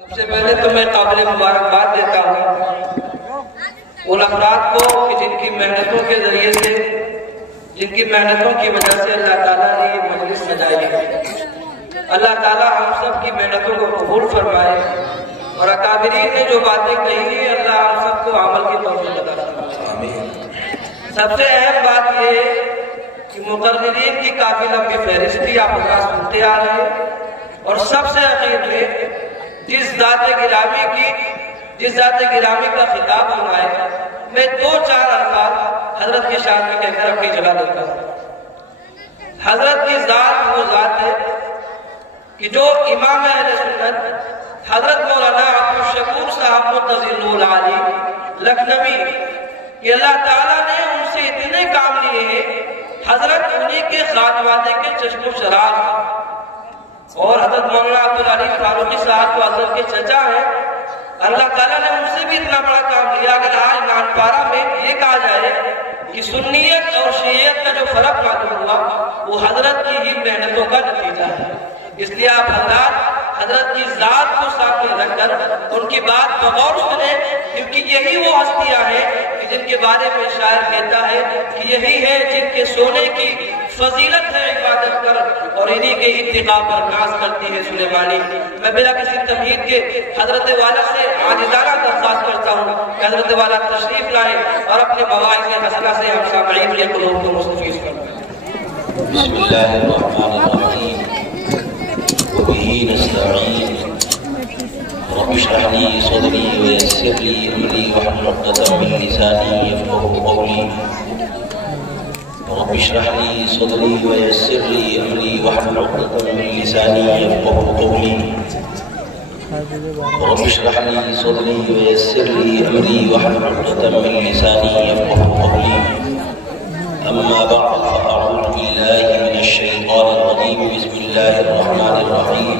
سب سے پہلے تو میں قابل مبارکباد دیتا ہوں ان افراد کو کہ جن کی محنتوں کے ذریعے سے، جن کی محنتوں کی وجہ سے اللہ تعالیٰ نے یہ مجلس سجائی ہے۔ اللہ تعالیٰ ہم سب کی محنتوں کو قبول فرمائے اور اکابرین نے جو باتیں کہی ہیں اللہ ہم سب کو عمل کی توفیق عطا فرمائے۔ سب سے اہم بات یہ ہے کہ مقررین کی کافی لمبی فہرست تھی، آپ حضرات سنتے آ رہے ہیں، اور سب سے اخیر میں جس ذات گرامی کا خطاب ہونا ہے، میں دو چار الفاظ حضرت کی شان میں کہہ کر اپنی جگہ لیتا ہوں۔ حضرت کی ذات وہ ذات ہے کہ جو امام اہل سنت حضرت مولانا عبدالشکور صاحب متضل العالی لکھنوی کہ اللہ تعالیٰ نے ان سے اتنے کام لیے ہیں، حضرت انہی کے خانوادے کے چشم و شراب ہیں، اور حضرت مولانا عبدالعلی فاروقی صاحب کو حضرت کے چچا ہیں۔ اللہ تعالیٰ نے ان سے بھی اتنا بڑا کام لیا۔ اگر آج نانپارہ میں یہ کہا جائے کہ سنیت اور شیعیت کا جو فرق معلوم ہوا وہ حضرت کی ہی محنتوں کا نتیجہ ہے۔ اس لیے آپ حضرت کی ذات کو سامنے رکھ کر ان کی بات بغور سنیں، کیونکہ یہی وہ ہستیاں ہیں کہ جن کے بارے میں شاعر کہتا ہے کہ یہی ہے جن کے سونے کی فضیلت ہے عبادت کر، اور انہی کے اتقاء پر ناز کرتی ہے سلیمانی۔ میں بلا کسی تمہید کے حضرت والا سے عاجزانہ درخواست کرتا ہوں کہ حضرت والا تشریف لائیں اور اپنے مواعظ حسنہ سے ہم سامعین کے قلوب کو مستفیض کریں۔ بسم اللہ الرحمن الرحیم وبه نستعین رب اشرح لي صدری ويسر لي امری واحلل عقدۃ من لسانی يفقهوا قولی رب اشرح لي صدری ويسر لي امری واحلل عقدۃ من لسانی يفقهوا قولی رب اشرح لي صدری ويسر لي امری واحلل عقدۃ من لسانی يفقهوا قولی اما بعد فاعوذ باللہ من الشیطان الرجیم بسم اللہ الرحمن الرحیم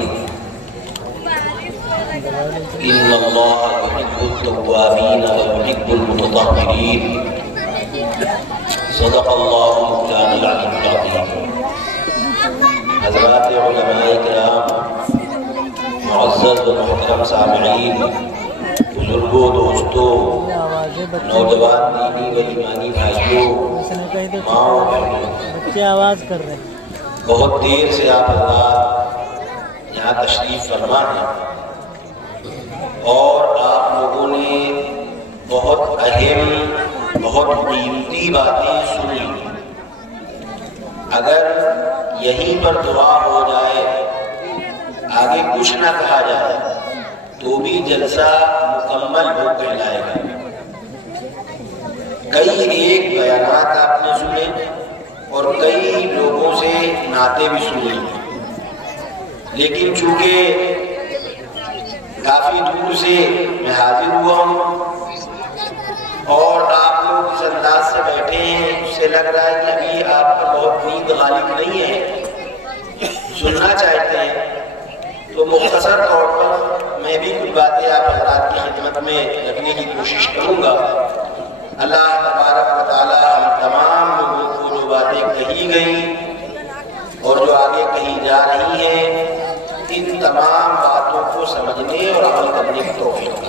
ان اللہ يحب التوابین ويحب المتطہرین صدق اللہ مولانا العلی العظیم۔ حضرات علماء کرام، معزز و محترم سامعین، بزرگوں، دوستوں، نوجوان دینی و ایمانی بھائیوں، ماں بچے آواز کر رہے ہیں۔ بہت دیر سے آپ حضرات یہاں تشریف فرما ہیں اور آپ لوگوں نے بہت اہم، بہت قیمتی باتیں سنی۔ اگر یہیں پر دعا ہو جائے، آگے کچھ نہ کہا جائے تو بھی جلسہ مکمل ہو کہلائے گا۔ کئی ایک بیانات آپ نے سنے اور کئی لوگوں سے نعتیں بھی سنی، لیکن چونکہ کافی دور سے میں حاضر ہوا ہوں اور آپ لوگ اس انداز سے بیٹھے ہیں، اس سے لگ رہا ہے کہ ابھی آپ پر بہت نیند غالب نہیں ہے، سننا چاہتے ہیں، تو مختصر طور پر میں بھی کچھ باتیں آپ حضرات کی خدمت میں رکھنے کی کوشش کروں گا۔ اللہ تبارک و تعالی ہم تمام لوگوں کو جو باتیں کہی گئیں اور جو آگے کہی جا رہی ہیں، ان تمام باتوں کو سمجھنے اور عمل کرنے کی توفیق دے۔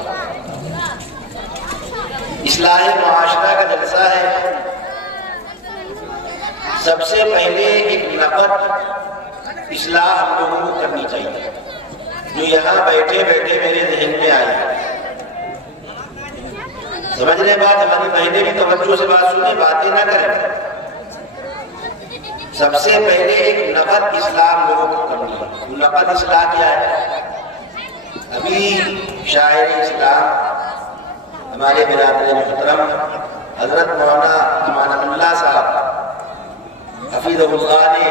اصلاح معاشرہ کا جلسہ ہے۔ سب سے پہلے ایک نقد اصلاح ہم لوگوں کو کرنی چاہیے جو یہاں بیٹھے بیٹھے میرے ذہن میں آئی۔ سمجھنے بات ہماری بہنیں بھی توجہ سے بات سنیں، باتیں نہ کریں۔ سب سے پہلے ایک نقد اصلاح ہم لوگوں کو کرنی ہے۔ نقد اصلاح کیا ہے؟ ابھی شاعر اسلام ہمارے برادر محترم حضرت مولانا امان اللہ صاحب حفیظ اللہ نے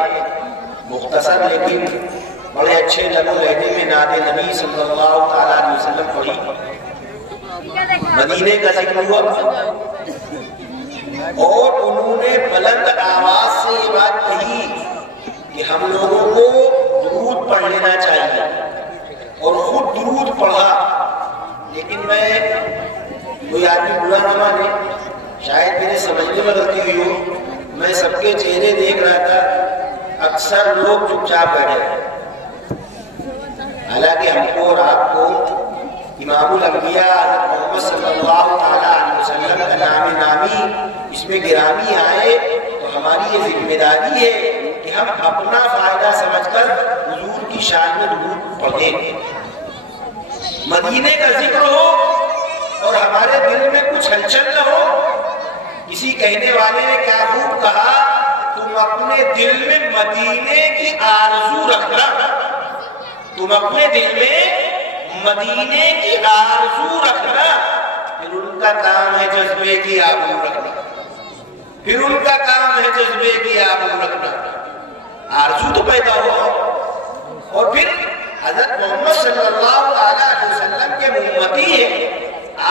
مختصر لیکن بڑے اچھے لب و لہجے میں نعت نبی صلی اللہ تعالیٰ علیہ وسلم پڑھی، مدینے کا ذکر ہوا، اور انہوں نے بلند آواز سے یہ بات کہی کہ ہم لوگوں کو درود پڑھ لینا چاہیے، اور خود درود پڑھا۔ لیکن میں کوئی آدمی برا نہ مانے، شاید میرے سمجھنے میں غلطی ہوئی ہو، میں سب کے چہرے دیکھ رہا تھا، اکثر لوگ چپ چاپ بیٹھے، حالانکہ ہم کو اور آپ کو امام الانبیاء حضرت محمد صلی اللہ تعالیٰ علیہ وسلم کا نام نامی اس میں گرامی آئے تو ہماری یہ ذمہ داری ہے کہ ہم اپنا فائدہ سمجھ کر حضور کی شان میں درود پڑھیں. مدینے کا ذکر ہو اور ہمارے دل میں کچھ ہلچل نہ ہو. کسی کہنے والے نے کیا خوب کہا، تم اپنے دل میں مدینے کی آرزو رکھنا. تم اپنے دل میں مدینے کی آرزو رکھنا. پھر ان کا کام ہے جذبے کی آبرو رکھنا. پھر ان کا کام ہے جذبے کی آبرو رکھنا. آرزو تو پیدا ہو اور پھر حضرت محمد صلی اللہ علیہ وسلم کے امتی ہیں،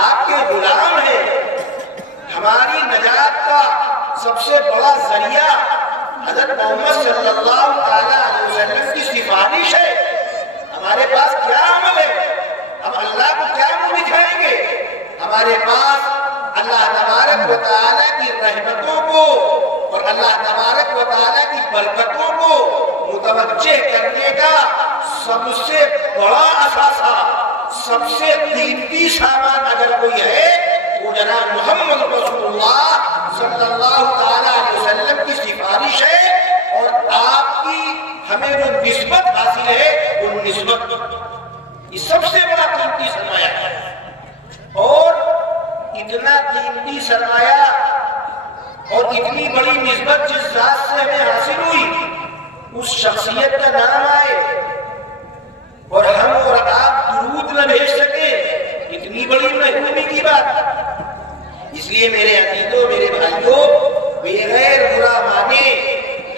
آپ کے غلام ہیں. ہماری نجات کا سب سے بڑا ذریعہ حضرت محمد صلی اللہ علیہ وسلم کی سفارش ہے. ہمارے پاس کیا عمل ہے؟ ہم اللہ کو کیا منہ دکھائیں گے؟ ہمارے پاس اللہ تبارک و تعالیٰ کی رحمتوں کو اور اللہ تبارک و تعالیٰ کی برکتوں کو متوجہ کرنے کا سب سے بڑا اثاثہ، سب سے قیمتی سامان اگر کوئی ہے وہ جناب محمد رسول اللہ صلی اللہ تعالیٰ علیہ وسلم کی سفارش ہے. اور آپ کی ہمیں جو نسبت حاصل ہے وہ نسبت یہ سب سے بڑا قیمتی سرمایہ ہے. اور اتنا قیمتی سرمایہ اور اتنی بڑی نسبت جس ذات سے ہمیں حاصل ہوئی اس شخصیت کا نام آئے اور ہم اور آپ درود نہ بھیج سکے، اتنی بڑی محرومی کی بات. اس لیے میرے عزیزوں، میرے بھائیوں، بغیر برا مانے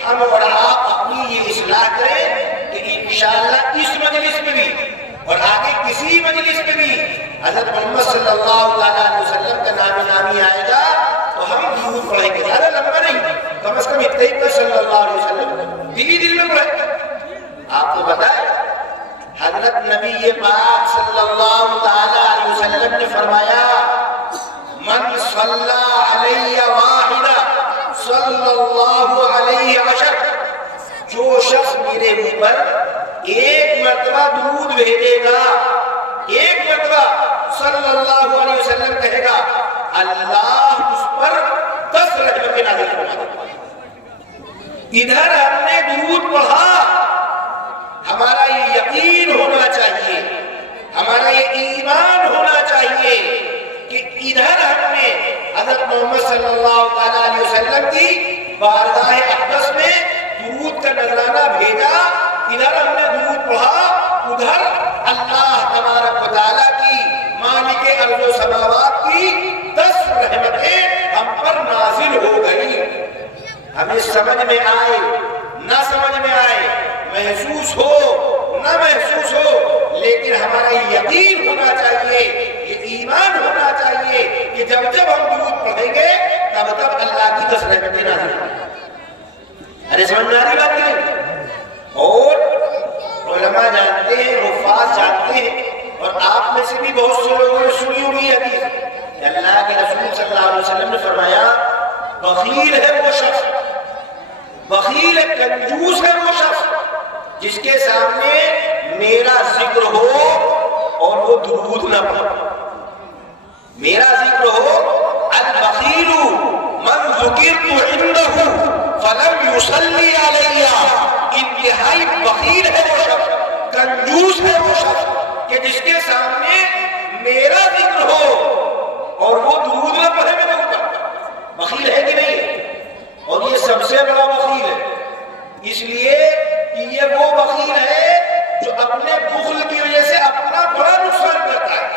ہم اور آپ اپنی یہ اصلاح کریں کہ انشاءاللہ اس مجلس میں بھی اور آگے کسی مجلس میں بھی حضرت محمد صلی اللہ علیہ وسلم کا نام نامی آئے گا تو ہم درود پڑھیں گے. زیادہ لمبا نہیں، کم از کم اتنا ہی صلی اللہ علیہ وسلم دل میں پڑھیں. آپ کو بتائیں حضرت نبی پاک صلی اللہ تعالی علیہ وسلم نے فرمایا، من صلی علیہ واحدہ صلی اللہ علیہ عشر. جو شخص میرے اوپر ایک مرتبہ درود بھیجے گا، ایک مرتبہ صلی اللہ علیہ وسلم کہے گا، اللہ اس پر 10 رحمتیں نازل فرمائے. ادھر ہم نے درود پڑھا، ہمارا یہ یقین ہونا چاہیے، ہمارا یہ ایمان ہونا چاہیے کہ ادھر ہم نے حضرت محمد صلی اللہ علیہ وسلم کی بارگاہ اقدس میں درود کا نذرانہ بھیجا. ادھر ہم نے درود پڑھا، ادھر اللہ تبارک و تعالیٰ کی مالک ارض و سماوات کی 10 رحمتیں ہم پر نازل ہو گئی. ہمیں سمجھ میں آئے نہ سمجھ میں آئے، محسوس ہو نہ محسوس ہو، لیکن ہمارا یقین ہونا چاہیے، یہ ایمان ہونا چاہیے کہ جب جب ہم درود پڑھیں گے تب تب اللہ کی 10 رحمتیں نازل ہوں گی. ارے سمجھ میں آ رہی بات نہیں؟ اور علماء جانتے ہیں، حفاظ جانتے ہیں، اور آپ میں سے بھی بہت سے لوگوں نے سنی ہوئی حدیث کہ اللہ کے رسول صلی اللہ علیہ وسلم نے فرمایا، بخیل ہے وہ شخص، بخیل ہے، کنجوس ہے وہ شخص جس کے سامنے میرا ذکر ہو اور وہ درود نہ پڑھے. میرا ذکر ہو، البخیل من ذکرت عنده فلم یصلی علیہ. انتہائی بخیل ہے وہ شخص، کنجوس ہے وہ شخص کہ جس کے سامنے میرا ذکر ہو اور وہ درود نہ پڑھے میرے اوپر. بخیل ہے کہ نہیں؟ اور یہ سب سے بڑا بخیل ہے، اس لیے کہ یہ وہ بخیل ہے جو اپنے بخل کی وجہ سے اپنا بڑا نقصان کرتا ہے.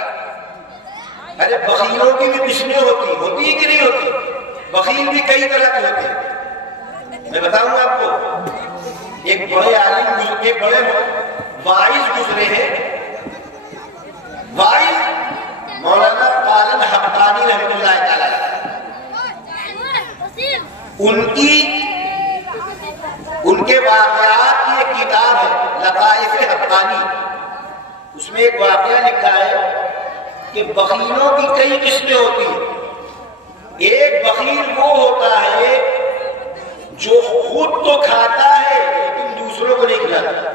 ارے بخیلوں کی بھی قسمیں ہوتی کہ نہیں ہوتی؟ بخیل بھی کئی طرح کے ہوتے ہیں. میں بتاؤں آپ کو، ایک بڑے عالم، ایک بڑے واعظ گزرے ہیں، واعظ مولانا قالن حقانی رحمۃ اللہ تعالی. ان کے واقعات کی ایک کتاب ہے لطائف حقانی. اس میں ایک واقعہ لکھا ہے کہ بخیلوں کی کئی قسمیں ہوتی ہیں. ایک بخیل وہ ہوتا ہے جو خود تو کھاتا ہے لیکن دوسروں کو نہیں کھلاتا.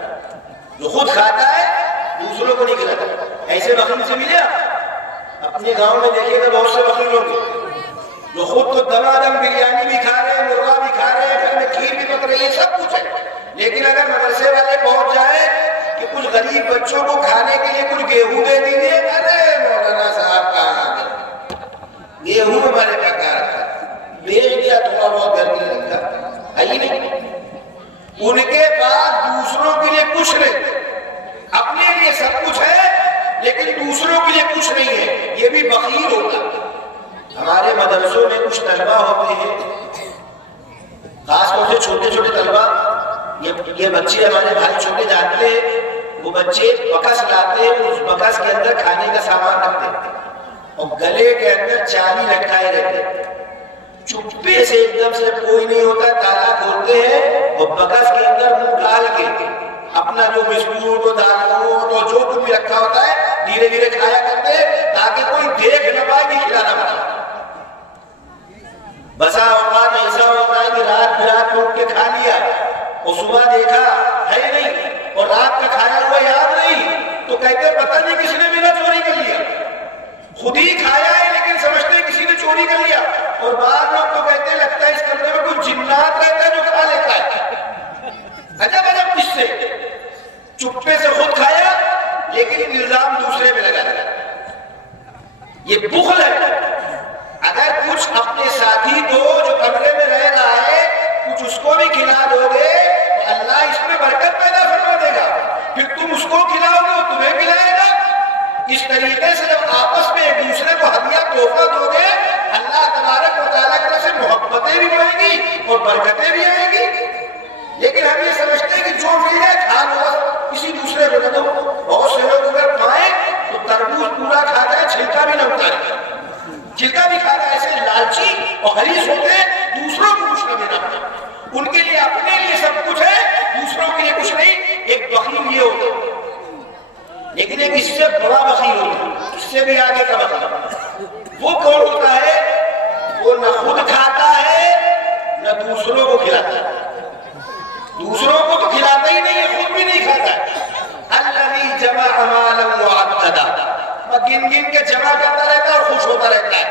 جو خود کھاتا ہے دوسروں کو نہیں کھلاتا. ایسے بخیل سے ملے آپ؟ اپنے گاؤں میں دیکھیے تو بہت سے بخیل ہوں گے جو خود تو دمادم بریانی بھی کھا رہے ہیں، مرغا بھی کھا رہے ہیں، گھر میں کھیر بھی پک رہی ہے، سب کچھ ہے، لیکن اگر مدرسے والے پہنچ جائے کہ کچھ غریب بچوں کو کھانے کے لیے کچھ گیہوں دے دیجیے، ارے مولانا صاحب کہاں آ گئے، گیہوں ہمارے کیا کہا رکھا، بیچ دیا تھوڑا بہت گھر کے لیے رکھا ہے ہی نہیں۔ ان کے پاس دوسروں کے لیے کچھ نہیں، اپنے لیے سب کچھ ہے لیکن دوسروں کے لیے کچھ نہیں ہے، یہ بھی بخیل ہوتا۔ ہمارے مدرسوں میں کچھ طلبہ ہوتے ہیں، خاص طور سے چھوٹے چھوٹے طلبہ، یہ بچے ہمارے بھائی چھوٹے جانتے ہیں، وہ بچے بکس لاتے ہیں، اس بکس کے اندر کھانے کا سامان رکھ دیتے ہیں اور گلے کے اندر چابی لٹکائے رہتے ہیں، چپے سے ایک دم سے کوئی نہیں ہوتا، تالا کھولتے ہیں اور بکس کے اندر منہ ڈال کے اپنا جو بسکوٹ اور دال اور جو کچھ بھی رکھا ہوتا ہے دھیرے دھیرے کھایا کرتے ہیں تاکہ کوئی دیکھ نہ پائے کہ کھلانا پڑا۔ بسا اوقات ایسا ہوتا ہے کہ رات برات میں اٹھ کے کھا لیا اور صبح دیکھا ہے نہیں اور رات کا کھایا ہوا یاد نہیں، تو کہتے پتہ نہیں کسی نے میرا چوری کر لیا، خود ہی کھایا ہے لیکن سمجھتے کسی نے چوری کر لیا، اور بعد لوگ تو کہتے لگتا ہے اس کمرے میں کوئی جنات رہتا ہے جو کھا لیتا ہے۔ عجب عجب کس سے چپے سے خود کھایا لیکن الزام دوسرے پہ لگا دیا، یہ بخل ہے۔ اگر کچھ اپنے ساتھی کو جو کمرے میں رہ رہا ہے کچھ اس کو بھی کھلا دو گے تو اللہ اس میں برکت پیدا فرما دے گا، پھر تم اس کو کھلاؤ گے وہ تمہیں کھلائے گا۔ اس طریقے سے جب آپس میں ایک دوسرے کو ہدیہ تحفہ دو گے اللہ تبارک و تعالیٰ کی طرف سے محبتیں بھی بڑھیں گی اور برکتیں بھی آئیں گی۔ لیکن ہم یہ سمجھتے ہیں کہ جو مل جائے کھا لو، کسی دوسرے کو نہ دو۔ بہت سے لوگ اگر کھائیں تو تربوز پورا کھا جائے چھلکا بھی نہ اتارے، چھلکا بھی کھا جائے، ایسے لالچی اور حریص ہوتے دوسروں کو کچھ نہ دینا پڑے، ان کے لیے اپنے لیے سب کچھ ہے، دوسروں کے لیے کچھ نہیں۔ ایک بخیل یہ ہوتا ہے، لیکن ایک اس سے بڑا بخیل ہوتا ہے، اس سے بھی آگے کا بخیل وہ کون ہوتا ہے؟ وہ نہ خود کھاتا ہے نہ دوسروں کو کھلاتا ہے، دوسروں کو تو کھلاتا ہی نہیں ہے، خود بھی نہیں کھاتا ہے۔ الذی جمع مالا وعددا، گن گن کے جمع کرتا رہتا ہے اور خوش ہوتا رہتا ہے،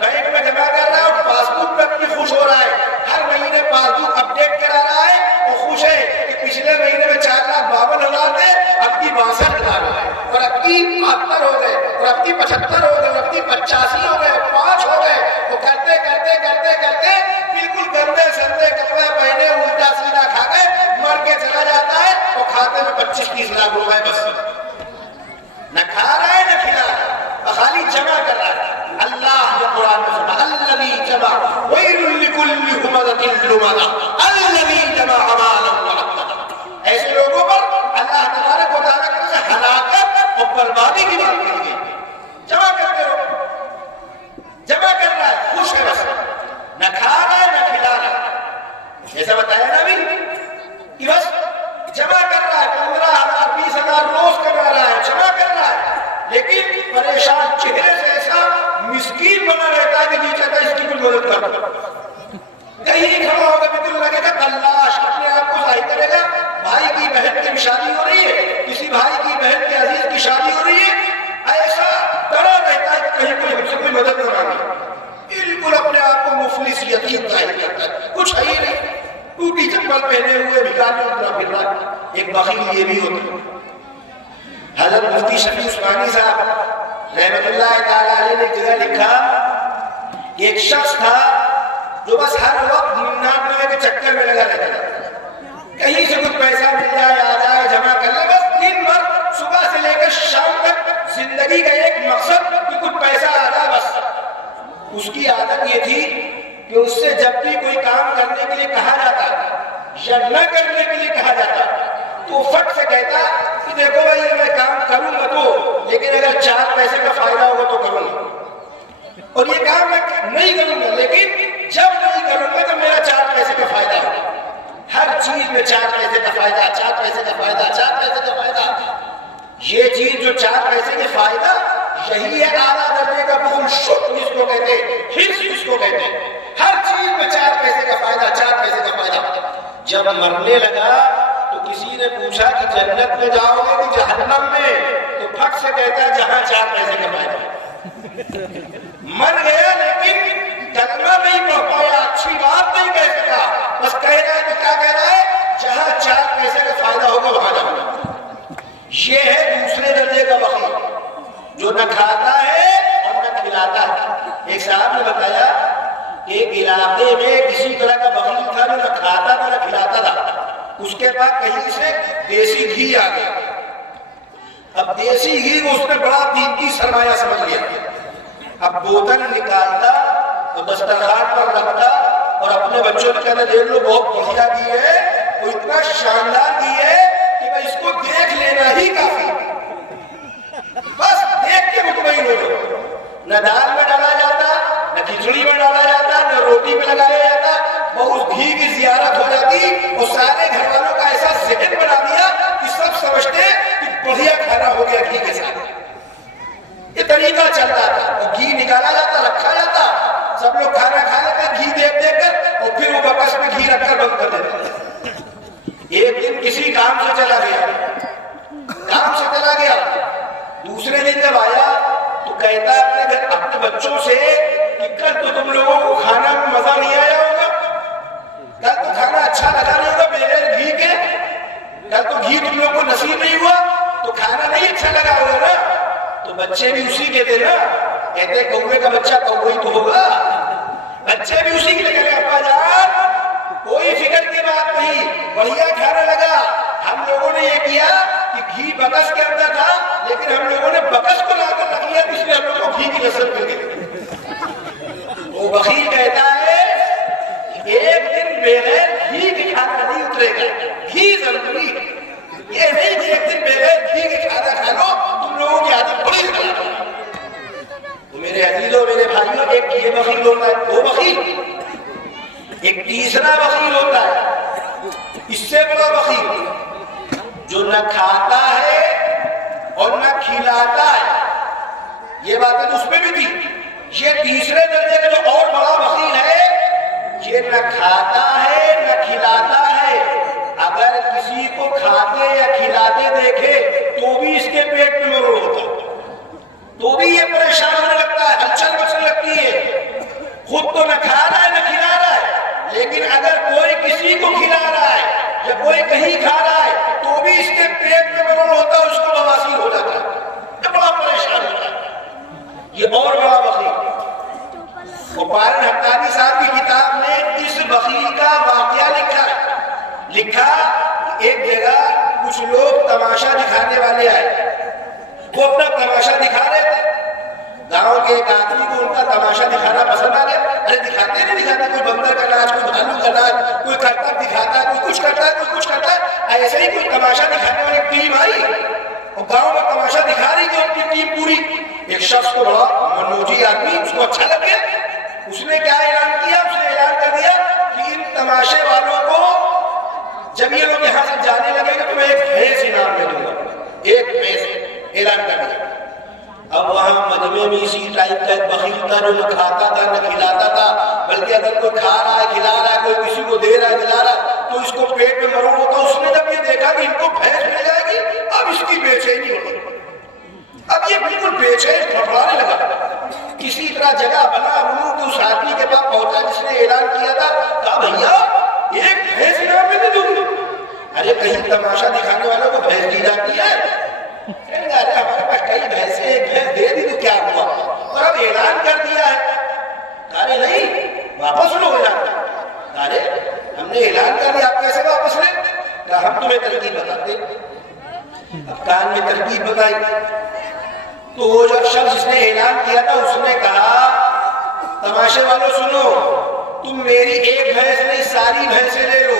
بینک میں جمع کر رہا ہے اور پاس بک میں بھی خوش ہو رہا ہے، ہر مہینے پاس بک اپڈیٹ کرا رہا ہے اور خوش ہے کہ پچھلے مہینے میں 4,52,000 تھے، اب کی 62,000 ہے اور اب کی 72 ہو گئے اور اب کی 75 ہو گئے اور اب کی 85 ہو گئے اور 5 ہو گئے، وہ کرتے کرتے کرتے کرتے بالکل گندے سندے کپڑے پہنے الٹا سیدھا کھا کے مر کے چلا جاتا ہے اور کھاتے میں 25-30 لاکھ روپے بس، نہ کھا رہا ہے نہ کھلا رہا ہے، خالی جمع کر رہا ہے۔ اللہ نے قرآن میں فرمایا الذی جمع ویل لکل ہمزۃ لمزہ الذی جمع مالا وعددا، ایسے لوگوں پر اللہ تبارک و تعالیٰ کی طرف سے ہلاکت اور بربادی کی بات کی گئی۔ جمع کرتے رہو، جمع کر رہا ہے، خوش ہے بس، نہ کھا رہا ہے نہ کھلا رہا ہے، ایسا بتایا نا ابھی کہ بس جمع کر رہا ہے، 15,000 20,000 روز کما رہا ہے، جمع کر رہا ہے، لیکن پریشان چہرے سے ایسا مسکین بنا رہتا ہے کہ جی چاہتا ہے اس کی کوئی مدد کر دو، کہیں کھڑا ہوگا بالکل لگے گا تلاش، اپنے آپ کو ظاہر کرے گا، بھائی کی بہن کی شادی ہو رہی ہے، کسی بھائی کی بہن کے عزیز کی شادی ہو رہی ہے، ایسا ڈرا رہتا ہے کہ کہیں کوئی ہم سے کوئی مدد نہ مانگے، بالکل اپنے آپ کو مفلس یتیم ظاہر کرتا ہے، کچھ ہے ہی نہیں، ٹوٹی چپل پہنے ہوئے بھکاریوں کی طرح پھر رہا ہے۔ ایک بخیل یہ بھی ہوتا ہے۔ حضرت مفتی شفیع عثمانی صاحب رحمت اللہ تعالیٰ علیہ نے ایک جگہ لکھا کہ ایک شخص تھا جو بس ہر وقت 99 کے چکر میں لگا رہتا تھا، کہیں سے کچھ پیسہ مل جائے آ جائے جمع کر لے، بس دن بھر صبح سے لے کر شام تک زندگی کا ایک مقصد کہ کچھ پیسہ آ جائے بس۔ اس کی عادت یہ تھی کہ اس سے جب بھی کوئی کام کرنے کے لیے کہا جاتا یا نہ کرنے کے لیے کہا جاتا تو فٹ سے کہتا کہ دیکھو بھائی میں کام کروں گا تو، لیکن اگر 4 پیسے کا فائدہ ہوگا تو کروں گا، اور یہ کام میں نہیں کروں گا لیکن جب نہیں کروں گا تو میرا 4 پیسے کا فائدہ ہوگا، ہر چیز میں 4 پیسے کا فائدہ، 4 پیسے کا فائدہ، 4 پیسے کا فائدہ، یہ چیز جو 4 پیسے کا فائدہ، یہی ہے اعلیٰ درجے کا بخل، شک جس کو کہتے ہیں، حرص جس کو کہتے ہیں، ہر چیز میں 4 پیسے کا فائدہ، 4 پیسے کا فائدہ۔ جب مرنے لگا تو کسی نے پوچھا کہ جنت میں جاؤ گے کہ جہنم میں، تو پھٹ سے کہتا ہے جہاں 4 پیسے کا فائدہ، مر گیا لیکن کلمہ نہیں پڑھ پایا، اچھی بات نہیں کہہ سکا، بس کہہ رہا ہے کہ کیا کہہ رہا ہے؟ جہاں 4 پیسے کا فائدہ ہوگا وہاں جاؤں۔ یہ ہے دوسرے درجے کا بخیل، جو نہ کھاتا ہے اور نہ کھلاتا ہے۔ ایک صاحب نے بتایا کہ ایک علاقے میں کسی طرح کا بخیل تھا جو نہ کھاتا تھا نہ کھلاتا تھا، اس کے پاس کہیں سے دیسی گھی آ گیا۔ اب دیسی گھی کو اس نے بڑا قیمتی سرمایہ سمجھ لیا، اب بوتل نکالتا اور دسترخوان پر رکھتا اور اپنے بچوں کو کہنا دیکھ لو بہت بڑھیا گھی ہے، وہ اتنا شاندار گھی ہے کہ میں اس کو دیکھ لینا ہی کافی، بس دیکھ کے مطمئن ہو جاؤ۔ نہ دال میں ڈالا جاتا، نہ کھچڑی میں ڈالا جاتا، نہ روٹی میں لگایا جاتا، بہت گھی کی زیارت ہو جاتی اور سارے گھر والوں کا ایسا ذہن بنا دیا کہ سب سمجھتے کہ بڑھیا کھانا ہو گیا گھی کے ساتھ۔ یہ طریقہ چلتا تھا، وہ گھی نکالا جاتا، رکھا جاتا، سب لوگ کھانا کھا لیتے گھی دیکھ دیکھ کر، اور پھر وہ بکس میں گھی رکھ کر بند کر دیتے۔ ایک دن کسی کام سے چلا گیا، دوسرے دن جب آیا تو کہتا اپنے بچوں سے کہ کل تو تم لوگوں کو کھانا میں مزہ نہیں آیا ہوگا، کل تو کھانا اچھا لگا نہیں ہوگا بغیر گھی کے، کل تو گھی تم لوگوں کو نصیب نہیں ہوا تو کھانا نہیں اچھا لگا ہوگا نا۔ تو بچے بھی اسی کے تھے نا، کہتے کوے کا بچہ کوے تو ہوگا، بچے بھی اسی کے لگے ابا جان کوئی فکر کی بات نہیں، بڑھیا کھانا لگا، ہم لوگوں نے یہ کیا کہ گھی بکس کے اندر تھا لیکن ہم لوگوں نے بکس کو لا کر رکھ لیا، اس لیے ہم لوگوں کو گھی کی لذت مل گئی۔ وہ بخیل کہتا ہے ایک دن بغیر گھی کے کھانا نہیں اترے گا، گھی ضروری ہے، یہ نہیں کہ ایک دن بغیر گھی کے کھانا کھا لو، تم لوگوں کی عادت بڑی خراب ہے۔ تو میرے عزیزوں میرے بھائیوں، ایک یہ بخیل ہوتا ہے، دو بخیل، ایک تیسرا بخیل ہوتا ہے، اس سے بڑا بخیل جو نہ کھاتا ہے اور نہ کھلاتا ہے۔ یہ باتیں تو اس میں بھی تھی، یہ تیسرے درجے کا جو اور بڑا بخیل ہے، یہ نہ کھاتا ہے نہ کھلاتا ہے، اگر کسی کو کھاتے یا کھلاتے دیکھے تو بھی اس کے پیٹ میں مروڑ ہوتا، تو بھی یہ پریشان ہونے لگتا ہے، ہلچل مچنے لگتی ہے، خود تو نہ کھا رہا ہے نہ کھلا رہا ہے، لیکن اگر کوئی کسی کو کھلا رہا ہے یا کوئی کہیں کھا رہا ہے تو بھی اس کے پیٹ میں مروڑ ہوتا ہے، اس کو بواسیر ہو جاتا ہے، یہ بڑا پریشان ہوتا ہے، یہ اور بڑا بخیل۔ بارن حقانی صاحب کی کتاب میں اس بخیل کا واقعہ لکھا ایک جگہ کچھ لوگ تماشا دکھانے والے آئے، وہ اپنا تماشا دکھا رہے تھے، گاؤں کے ایک آدمی کو ان کا تماشا دکھانا پسند آ گیا، ارے دکھاتے نہیں دکھاتے، کوئی بندر کا ناچ، کوئی بھالو کا ناچ، کوئی کرتب دکھاتا ہے، کوئی کچھ کرتا ہے، کوئی کچھ کرتا ہے، ایسے ہی کوئی تماشا دکھانے والی ٹیم آئی اور گاؤں میں تماشا دکھا رہی تھی ان کی ٹیم پوری۔ ایک شخص کو بڑا منوجی آدمی، اس کو اچھا لگ گیا، اس نے کیا اعلان کیا، اس نے اعلان کر دیا کہ ان تماشے والوں کو جب یہ لوگ یہاں سے جانے لگے گا تو میں ایک بھیس انعام دے دوں گا، ایک بھیس اعلان کر دیا۔ اب وہاں مجمع میں اسی ٹائپ کا ایک بخیل تھا جو نہ کھاتا تھا نہ کھلاتا تھا، بلکہ اگر کوئی کھا رہا ہے کھلا رہا ہے، کوئی کسی کو دے رہا ہے کھلا رہا ہے تو اس کو پیٹ میں مروڑ ہوتا۔ اس نے جب یہ دیکھا کہ ان کو بھینس مل جائے گی، اب اس کی بے چینی ہوگی، اب یہ بالکل بے چین پھڑپڑانے لگا۔ کسی طرح جگہ بنا منہ تو اس آدمی کے پاس پہنچا جس نے اعلان کیا تھا، کہا بھیا ایک بھینس انعام میں دے دوں گا۔ ارے کہیں تماشا دکھانے والوں کو بھینس دی جاتی ہے؟ ارے ہمارے پاس کئی بھینسیں، ایک بھینس دے دی تو کیا ہوا، اور اب اعلان کر دیا ہے۔ ارے نہیں، واپس لو اعلان۔ ارے ہم نے اعلان کر دیا، آپ کیسے واپس لیں؟ کہا ہم تمہیں ترکیب بتاتے۔ اب کان میں ترکیب بتائی تو وہ جو شخص جس نے اعلان کیا تھا اس نے کہا تماشے والوں سنو، تم میری ایک بھینس نہیں ساری بھینسیں لے لو،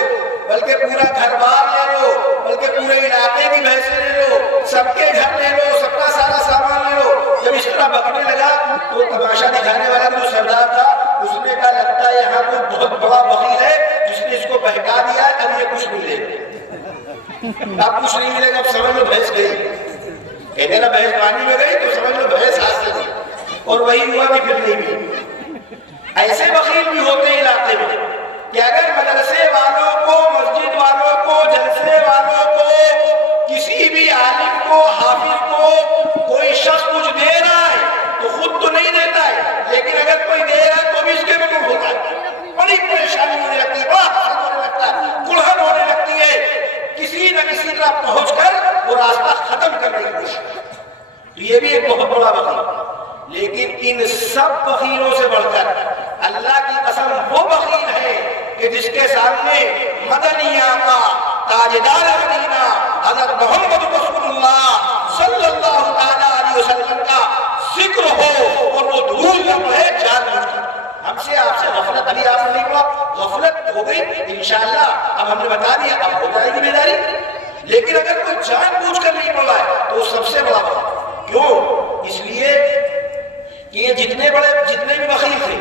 بلکہ پورا گھر بار لے لو، بلکہ پورے علاقے کی بھینسیں لے لو، سب کے گھر لے لو، سب کا سارا سامان لے لو۔ جب اس طرح بکنے لگا تو تماشا دکھانے والا جو سردار تھا اس نے کہا لگتا ہے یہاں کوئی بہت بڑا بخیل ہے جس نے اس کو بہکا دیا ہے، اب یہ کچھ ملے گا، اب کچھ نہیں ملے گا، اب سمجھ لو بھینس گئی۔ کہتے نا بھینس پانی میں گئی تو سمجھ لو بھینس ہاتھ سے گئی، اور وہی ہوا کہ پھر نہیں ملی۔ ایسے بخیل بھی ہوتے ہیں علاقے میں کہ اگر مدرسے والوں کو، مسجد والوں کو، جلسے والوں کو، کسی بھی عالم کو، حافظ کو کوئی شخص کچھ دے رہا ہے تو خود تو یہ بھی ایک بہت بڑا بخیل. لیکن ان سب بخیلوں سے بڑھ کر اللہ کی قسم وہ بخیل ہے کہ جس کے سامنے مدنی آقا تاجدار مدینہ حضرت محمد رسول اللہ صلی اللہ تعالیٰ علیہ وسلم کا ذکر ہو اور وہ دھول نہ پڑے جان بوجھ کر. ہم سے آپ سے غفلت ابھی آپ نے نہیں پڑا, غفلت ہو گئی انشاءاللہ, اب ہم نے بتا دیا, اب ہو جائے گی بیداری. لیکن اگر کوئی جان بوجھ کر نہیں پڑ رہا ہے تو وہ سب سے بڑا بخیل. کیوں؟ اس لیے کہ یہ جتنے بھی بخیل تھے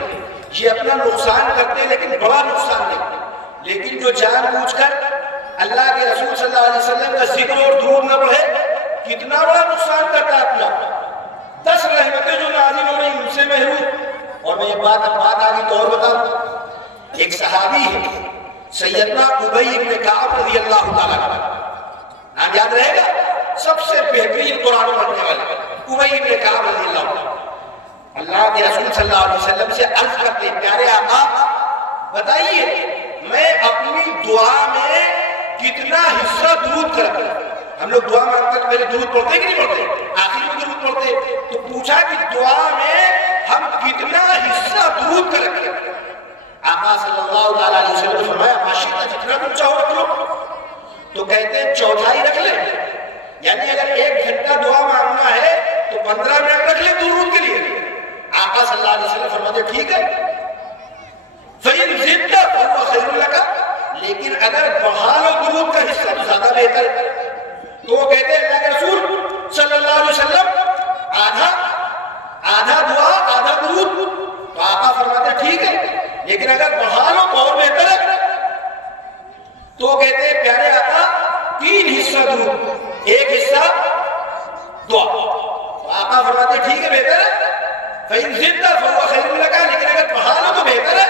یہ اپنا نقصان کرتے لیکن بڑا نقصان نہیں. لیکن جو جان بوجھ کر اللہ کے رسول صلی اللہ علیہ وسلم کا ذکر اور درود نہ پڑھے کتنا بڑا نقصان کرتا ہے اپنا. 10 رحمتیں جو نازل ہو رہی ان سے محروم. اور میں ایک بات آگے طور بتاؤں. ایک صحابی ہے سیدنا ابی بن کعب رضی اللہ تعالیٰ عنہ, نام یاد رہے گا, سب سے بہترین قرآن پڑھنے والے ابی بن کعب رضی اللہ عنہ. اللہ کے رسول صلی اللہ علیہ وسلم سے عرض کرتے, پیارے آقا بتائیے میں اپنی دعا میں کتنا حصہ درود کرتا ہوں. ہم لوگ دعا مانگتے ہیں پہلے درود پڑھتے کہ نہیں پڑھتے, آخر میں درود پڑھتے. تو پوچھا کہ دعا میں ہم کتنا حصہ درود کرتے ہیں. آقا صلی اللہ علیہ وسلم نے فرمایا ماشاءاللہ جتنا تم چاہو رکھ لو. تو کہتے ہیں 1/4 رکھ لیں, یعنی اگر 1 گھنٹہ دعا مانگنا ہے تو 15 منٹ رکھ لیں درود کے لیے. آقا صلی اللہ علیہ وسلم فرماتے ٹھیک ہے, فَإِنْ زِدْتَ فَهُوَ خَيْرٌ لَكَ, لیکن اگر بڑھا لو درود کا حصہ تو زیادہ بہتر ہے. تو وہ کہتے ہیں اللہ کے رسول صلی اللہ علیہ وسلم آدھا دعا آدھا درود. تو آقا فرماتے ٹھیک ہے, لیکن اگر بڑھا لو تو اور بہتر ہے. تو وہ کہتے ہیں پیارے آقا 3 حصہ درود, 1 حصہ دعا. تو آقا فرماتے ٹھیک ہے بہتر ہے, فَإِنْ زِدْتَ فَهُوَ خَيْرٌ لَكَ, لیکن اگر بڑھا لو تو بہتر ہے.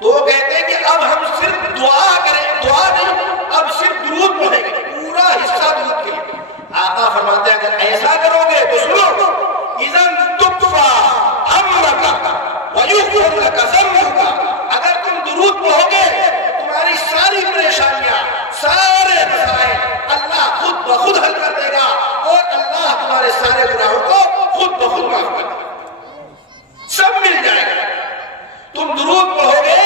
تو وہ کہتے ہیں کہ اب ہم صرف دعا کریں, دعا نہیں, اب صرف درود پڑھیں گے, پورا حصہ درود کے لیے. آقا فرماتے ہیں اگر ایسا کرو گے تو سنو, اِذَنْ تُكْفَى هَمَّكَ وَيُغْفَرْ لَكَ ذَنبُكَ, اگر تم درود پڑھو گے تمہاری ساری پریشانیاں سارے مسائل اللہ خود بخود حل کر دے گا اور اللہ تمہارے سارے گناہوں کو خود بخود معاف کر دے گا, سب مل جائے گا. تم درود پڑھو گے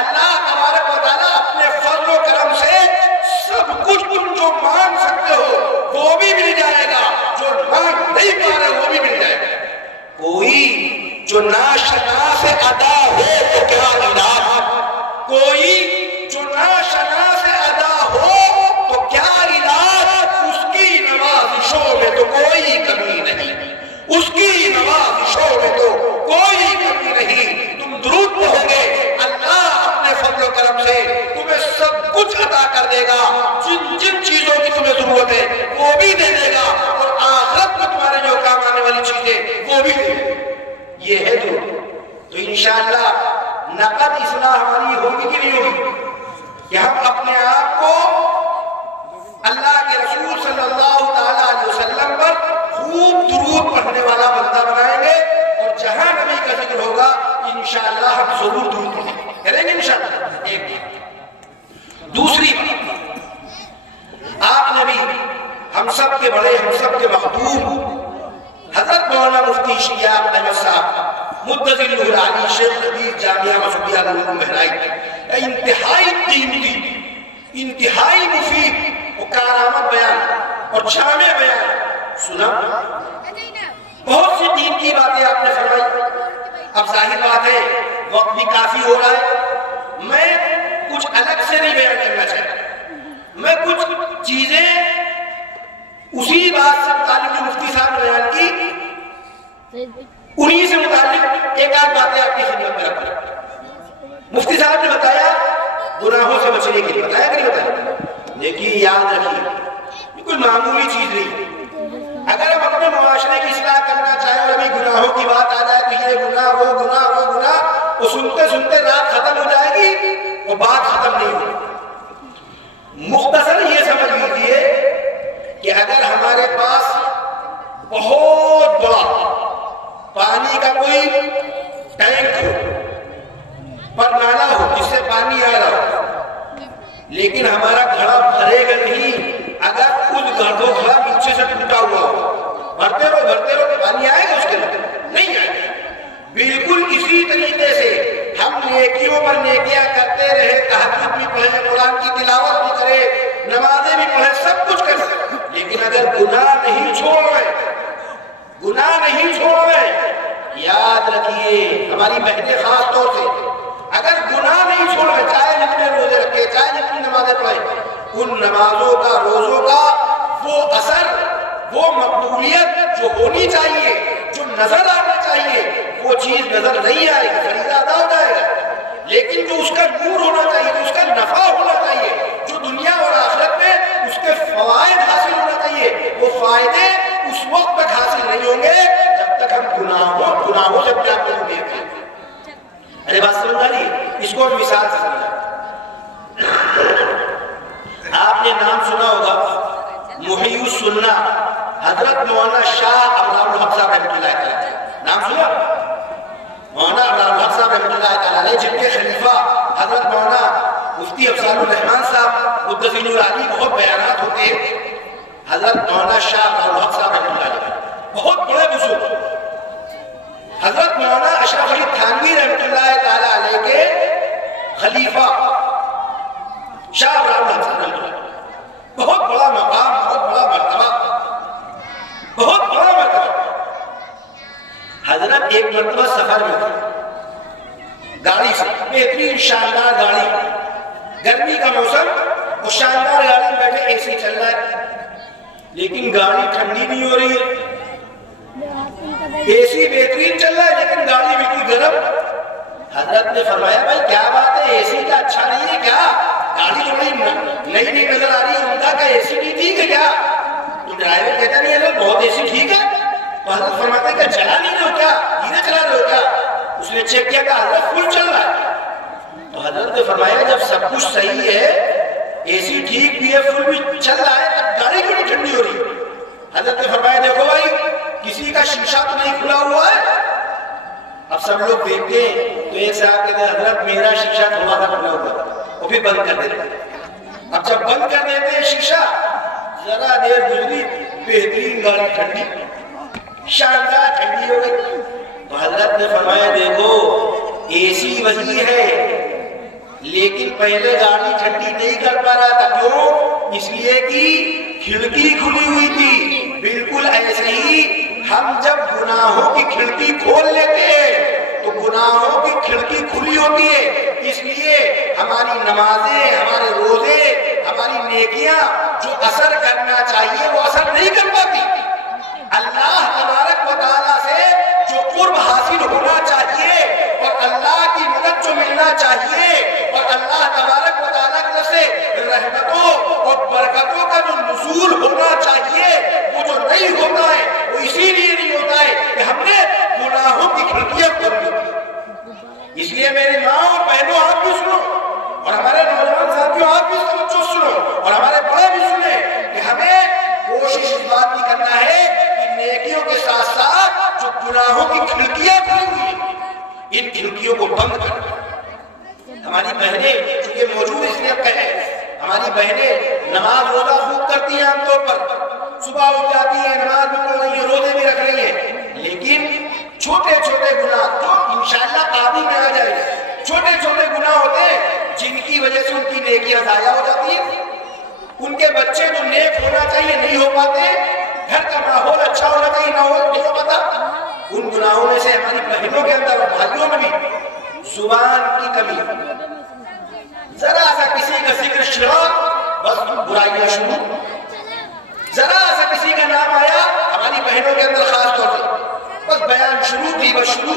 اللہ تبارک و تعالیٰ اپنے فضل و کرم سے سب کچھ تم جو مانگ سکتے ہو وہ بھی مل جائے گا, جو مانگ نہیں پا رہے وہ بھی مل جائے گا. کوئی جو ناشناس ادا ہو تو کیا علاج, کوئی جو ناشناس ادا ہو تو کیا علاج, اس کی نوازشوں میں تو کوئی کمی نہیں, اس کی نوازشوں میں تو کوئی کمی نہیں. تم درود پڑھو گے اللہ اپنے فضل و کرم سے تمہیں سب کچھ عطا کر دے گا, جن چیزوں کی تمہیں ضرورت ہے وہ بھی دے دے گا, اور آخرت میں تمہارے جو کام آنے والی چیزیں وہ بھی دے دے گا. یہ ہے درود. تو انشاءاللہ نقد اصلاح ہماری ہوگی کہ نہیں ہوگی کہ ہم اپنے آپ کو اللہ کے رسول صلی اللہ تعالیٰ علیہ وسلم پر خوب درود پڑھنے والا بندہ بنائیں گے, اور جہاں نبی کا ذکر ہوگا انشاءاللہ ہم ضرور درود پڑھیں گے, کریں گے انشاءاللہ. ایک دوسری بات, آپ نے بھی ہم سب کے بڑے, ہم سب کے مخدوم حضرت مولانا مفتی اشتیاق احمد صاحب مدظر العلی شیخ حدیث جامعہ مسعودیہ العلوم بہرائچ, انتہائی قیمتی, انتہائی مفید و کارآمد بیان اور جامع بیان سنا. بہت سی دین کی باتیں آپ نے فرمائی. اب ظاہر بات ہے وقت بھی کافی ہو رہا ہے, میں کچھ الگ سے نہیں بیان کرنا چاہتا, میں کچھ چیزیں اسی بات سے متعلق جو مفتی صاحب نے بیان کی انہی سے متعلق ایک آدھ باتیں آپ کی خدمت میں رکھوں. مفتی صاحب نے بتایا گناہوں سے بچنے کے لیے, بتایا کہ نہیں بتایا, لیکن یاد رکھیے یہ کوئی معمولی چیز نہیں. اگر ہم اپنے معاشرے کی اصلاح کرنا چاہیں اور ابھی گناہوں کی بات آ جائے تو یہ گناہ وہ گناہ وہ گناہ, وہ سنتے سنتے رات ختم ہو جائے گی, وہ بات ختم نہیں ہوگی. مختصر یہ سمجھ لیجیے کہ اگر ہمارے پاس بہت بڑا پانی کا کوئی ٹینک ہو پر نالا ہو جس سے پانی آ رہا ہو, لیکن ہمارا گھڑا بھرے گا نہیں اگر اس گھڑا نیچے سے ٹوٹا ہوا ہو, بھرتے رہو پانی آئے گا اس کے اندر؟ نہیں آئے گا۔ بالکل اسی طریقے سے ہم نیکیوں پر نیکیاں کرتے رہے، تہجد بھی پڑھے، قرآن کی تلاوت بھی کرے، نمازیں بھی پڑھے، سب کچھ کرے، لیکن اگر گناہ نہیں چھوڑ رہے، یاد رکھیے ہماری بہنیں خاص طور سے، اگر گناہ نہیں چھوڑ رہے، چاہے جتنے روزے رکھے، چاہے جتنی نمازیں پڑھے، ان نمازوں کا، روزوں کا وہ اثر، وہ مقبولیت جو ہونی چاہیے، جو نظر آنا چاہیے، وہ چیز نظر نہیں آئے گی، فریضہ ادا ہو جائے گا، لیکن جو اس کا نور ہونا چاہیے، جو اس کا نفع ہونا چاہیے، جو دنیا اور آخرت میں اس کے فوائد حاصل ہونا چاہیے، وہ فائدے اس وقت تک حاصل نہیں ہوں گے جب تک ہم گناہوں سے اپنے آپ کو دیکھ لیں۔ ارے بات سمجھ آ رہی ہے؟ اس کو مثال سے سمجھا۔ آپ نے نام سنا ہوگا محی السنہ حضرت مولانا شاہ ابرار الحق صاحب رحمۃ اللہ تعالی، نام سنا؟ مولانا ابرار الحق صاحب رحمۃ اللہ تعالی جن کے خلیفہ حضرت مولانا مفتی افضال الرحمان صاحب قدس العلی، بہت بیانات ہوتے ہیں۔ حضرت مولانا شاہ ابرار الحق صاحب رحمۃ اللہ علیہ بہت بڑے بزرگ، حضرت مولانا اشرف علی تھانوی رحمۃ اللہ تعالی علیہ کے خلیفہ شاہ ابرار الحق صاحب رحمۃ اللہ، بہت بڑا مقام، بہت بڑا مرتبہ، بہت بڑا مرتبہ۔ حضرت ایک مرتبہ سفر میں تھے گاڑی سے، بہترین شاندار گاڑی، گرمی کا موسم، وہ شاندار گاڑی میں بیٹھے، اے سی چل رہا ہے، لیکن گاڑی ٹھنڈی نہیں ہو رہی ہے، اے سی بہترین چل رہا ہے لیکن گاڑی بالکل گرم۔ حضرت نے فرمایا بھائی کیا بات ہے، اے سی کا اچھا نہیں ہے کیا؟ گاڑی تھوڑی نئی نظر آ رہی ہے، ان کا اے سی نہیں ٹھیک ہے کیا؟ تو ڈرائیور کہتا نہیں ہے بہت اے سی ٹھیک ہے۔ تو حضرت فرماتے کہ چلا نہیں رہے ہو کیا، دھیرے چلا رہے ہو کیا؟ اس نے چیک کیا کہ حضرت فل چل رہا ہے۔ تو حضرت نے فرمایا جب سب کچھ صحیح ہے، اے سی ٹھیک بھی ہے، فل بھی چل رہا ہے، تب گاڑی کیوں نہیں ٹھنڈی ہو رہی؟ حضرت نے فرمایا دیکھو بھائی کسی کا شیشہ تو نہیں کھلا ہوا ہے۔ اب سب لوگ دیکھتے ہیں تو ایک صاحب کہتے ہیں حضرت میرا شیشہ تھوڑا سا کھلا ہوا ہے، وہ بھی بند کر دیتے ہیں۔ اب جب بند کر دیتے ہیں شیشہ، ذرا دیر گزری، بہترین گاڑی ٹھنڈی، شاندار ٹھنڈی ہو گئی۔ تو حضرت نے فرمایا دیکھو اے سی وہی ہے لیکن پہلے گاڑی ٹھنڈی نہیں کر پا رہا تھا، کیوں؟ اس لیے کہ کھڑکی کھلی ہوئی تھی۔ بالکل ایسے ہی ہم جب گناہوں کی کھڑکی کھول لیتے ہیں تو گناہوں کی کھڑکی کھلی ہوتی ہے، اس لیے ہماری نمازیں، ہمارے روزے، ہماری نیکیاں جو اثر کرنا چاہیے وہ اثر نہیں کر پاتی۔ اللہ تبارک و تعالیٰ سے جو قرب حاصل ہونا چاہیے اور اللہ کی مدد جو ملنا چاہیے اور اللہ تبارک و تعالیٰ کی طرف سے رحمتوں اور برکتوں کا جو نزول ہونا چاہیے وہ جو نہیں ہوتا ہے، وہ اسی لیے نہیں ہوتا ہے کہ ہم نے گناہوں کی کھڑکیاں کھول دی۔ اس لیے میری ماں اور بہنوں آپ بھی سنو، اور ہمارے نوجوان ساتھیوں آپ بھی توجہ سنو، اور ہمارے بڑے بھی سنیں کہ ہمیں کوشش اس بات کی کرنا ہے کہ نیکیوں کے ساتھ ساتھ جو گناہوں کی کھڑکیاں کھلی ہوئی ہیں ان کھڑکیوں کو بند کرنا۔ ہماری بہنیں چونکہ موجود اس لیے کہیں، ہماری بہنیں نماز روزہ خوب کرتی ہیں، عام طور پر صبح اٹھ جاتی ہیں، نماز بھی پڑھ رہی ہیں، روزے بھی رکھ رہی ہیں، لیکن چھوٹے چھوٹے گناہ جو انشاءاللہ قابل میں آ جائے گا، چھوٹے چھوٹے گناہ ہوتے ہیں جن کی وجہ سے ان کی نیکیاں ضائع ہو جاتی ہیں، ان کے بچے جو نیک ہونا چاہیے نہیں ہو پاتے، گھر کا ماحول اچھا ہونا چاہیے نہیں ہو پاتا۔ ان گناہوں میں سے ہماری بہنوں کے اندر اور بھائیوں میں بھی زبان کی کمی، ذرا سا کسی کا ذکر شروع بس برائیاں شروع، ذرا سا کسی کا نام آیا ہماری بہنوں کے اندر خاص طور سے بس بیان شروع کی، بس شروع،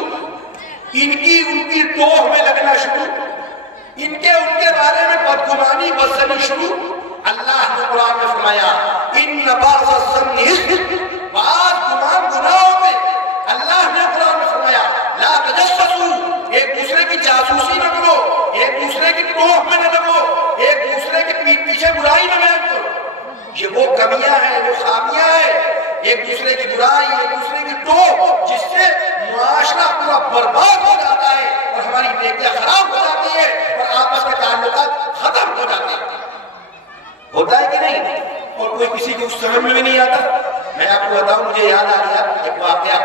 ان کی ٹوہ میں لگنا شروع، ان کے بارے میں بدگمانی بدزنی شروع۔ اللہ نے قرآن میں فرمایا ان بعض الظن اثم، بعض گمان گناہ ہوتے۔ اللہ نے قرآن میں فرمایا لا تجسسوا، ایک دوسرے کی جاسوسی نہ کرو، ایک دوسرے کی ٹوہ میں نہ لگو، ایک دوسرے کے پیچھے برائی نہ بیان کرو۔ یہ وہ کمیاں ہیں، وہ خامیاں ہیں، ایک دوسرے کی برائی، ایک دوسرے کی ٹوہ، جس سے معاشرہ پورا برباد ہو جاتا ہے اور ہماری نیکیاں خراب ہو جاتی ہیں اور آپس کے تعلقات ختم ہو جاتے ہیں۔ ہوتا ہے کہ نہیں؟ اور کوئی کسی کو اس سمجھ میں بھی نہیں آتا۔ میں آپ کو بتاؤں، مجھے یاد آ گیا ایک واقعہ،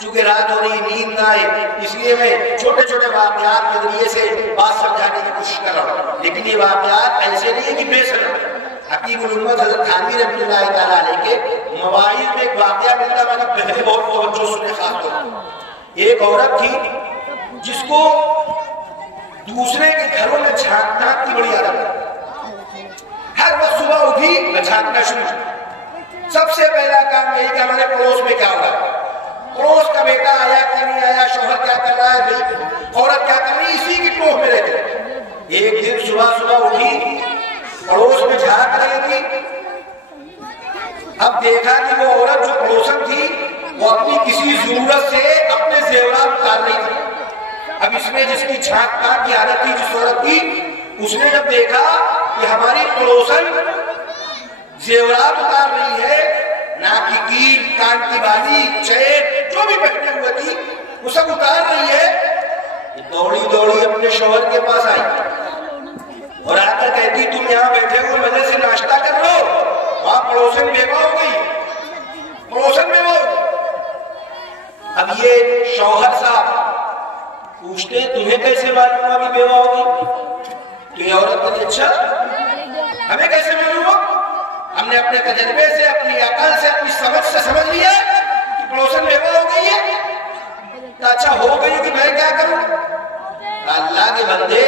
چونکہ رات ہو رہی، نیند نہ آئے، اس لیے میں چھوٹے چھوٹے واقعات کے ذریعے سے بات سمجھانے کی کوشش کر رہا ہوں، لیکن یہ واقعات ایسے نہیں کہ بے سبب۔ حقیق الامت حضرت تھانوی رحمۃ اللہ تعالیٰ علیہ کے مواعظ میں ایک واقعہ ملتا، میں نے پہلے بہت توجہ سنے خاص طور پر۔ ایک عورت تھی جس کو دوسرے کے گھروں میں جھانکنا کی بڑی عادت ہے، ہر وقت صبح اٹھی جھانکنا شروع، سب سے پہلا کام یہی کہ ہمارے پڑوس میں کیا ہوگا، پڑوس کا بیٹا آیا کہ نہیں آیا، شوہر کیا کر رہا ہے، عورت کیا کر رہی ہے، اسی کی ٹوہ میں رہتے۔ ایک دن صبح صبح اٹھی، پڑوس میں جھانک رہی تھی، اب دیکھا کہ وہ عورت جو پڑوسن تھی وہ اپنی کسی ضرورت سے اپنے زیورات اتار رہی تھی۔ اب اس میں جس کی جھانکنا کی عادت تھی، جس عورت کی، اس نے جب دیکھا کہ ہماری پڑوسن زیورات اتار رہی ہے، ناک کی کیل، کان کی بالی، چین، جو بھی پہنے ہوئے تھی وہ سب اتار رہی ہے، دوڑی دوڑی اپنے شوہر کے پاس آئی اور آ کر کہتی تم یہاں بیٹھے ہو مزے سے ناشتہ کر لو، وہاں پڑوسن بیوہ ہو گئی، پڑوسن بیوہ ہو گئی۔ اب یہ شوہر صاحب پوچھتے تمہیں کیسے معلوم ہوا کہ بیوہ ہوگی؟ تو یہ عورت کہتی اچھا ہمیں کیسے معلوم ہوا؟ ہم نے اپنے تجربے سے، اپنی عقل سے، اپنی سمجھ سے سمجھ لیا کہ پڑوسن بیوہ ہو گئی ہے۔ تو اچھا ہو گئی کہ میں کیا کروں؟ اللہ کے بندے